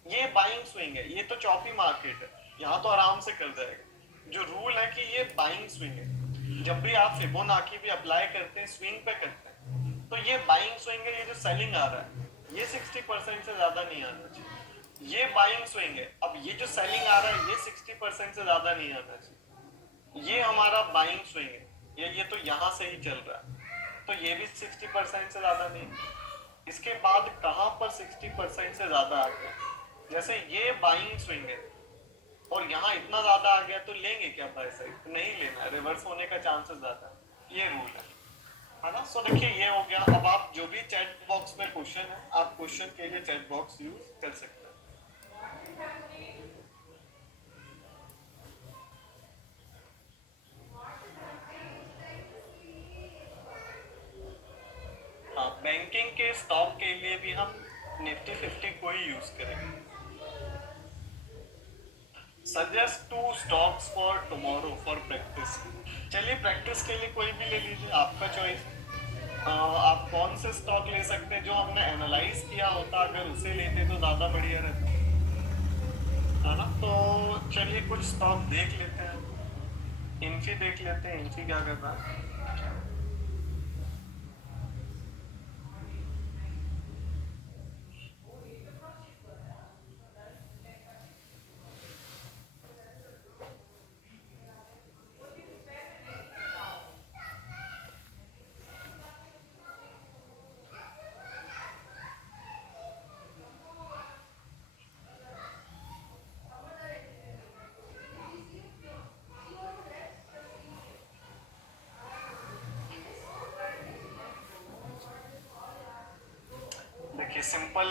ये बाइंग स्विंग है, ये तो चॉपी मार्केट है, यहाँ तो आराम से कर जाएगा। जो रूल है कि ये बाइंग स्विंग है। जब भी आप फिबोनाची भी अप्लाई करते हैं, स्विंग पे करते हैं, तो ये बाइंग स्विंग है। ये जो सेलिंग आ रहा है ये 60% से ज्यादा नहीं आना चाहिए। ये बाइंग स्विंग है। अब ये जो सेलिंग आ रहा है ये 60% से ज्यादा नहीं आना चाहिए। ये हमारा बाइंग स्विंग है, ये तो यहाँ से ही चल रहा है, तो ये भी 60% से ज्यादा नहीं। इसके बाद कहां पर 60% से ज्यादा आ गया? जैसे ये बाइंग स्विंग है और यहाँ इतना ज्यादा आ गया तो लेंगे क्या बाय साइड? नहीं लेना, रिवर्स होने का चांसेस ज्यादा है। ये रूल है ना। सो देखिए ये हो गया। अब आप जो भी चैट बॉक्स में क्वेश्चन है, आप क्वेश्चन के लिए चैट बॉक्स यूज कर सकते हैं। हाँ, बैंकिंग के स्टॉक के लिए भी हम निफ्टी 50 को ही यूज करेंगे। Suggest 2 stocks for tomorrow for practice. चलिए प्रैक्टिस के लिए कोई भी ले लीजिए, आपका चॉइस। आप कौन से स्टॉक ले सकते हैं जो हमने एनालाइज किया होता, अगर उसे लेते तो ज्यादा बढ़िया रहता है ना। तो चलिए कुछ स्टॉक देख लेते हैं। इन्फी देख लेते हैं, इन्फी क्या कर रहा है। देखिए सिंपल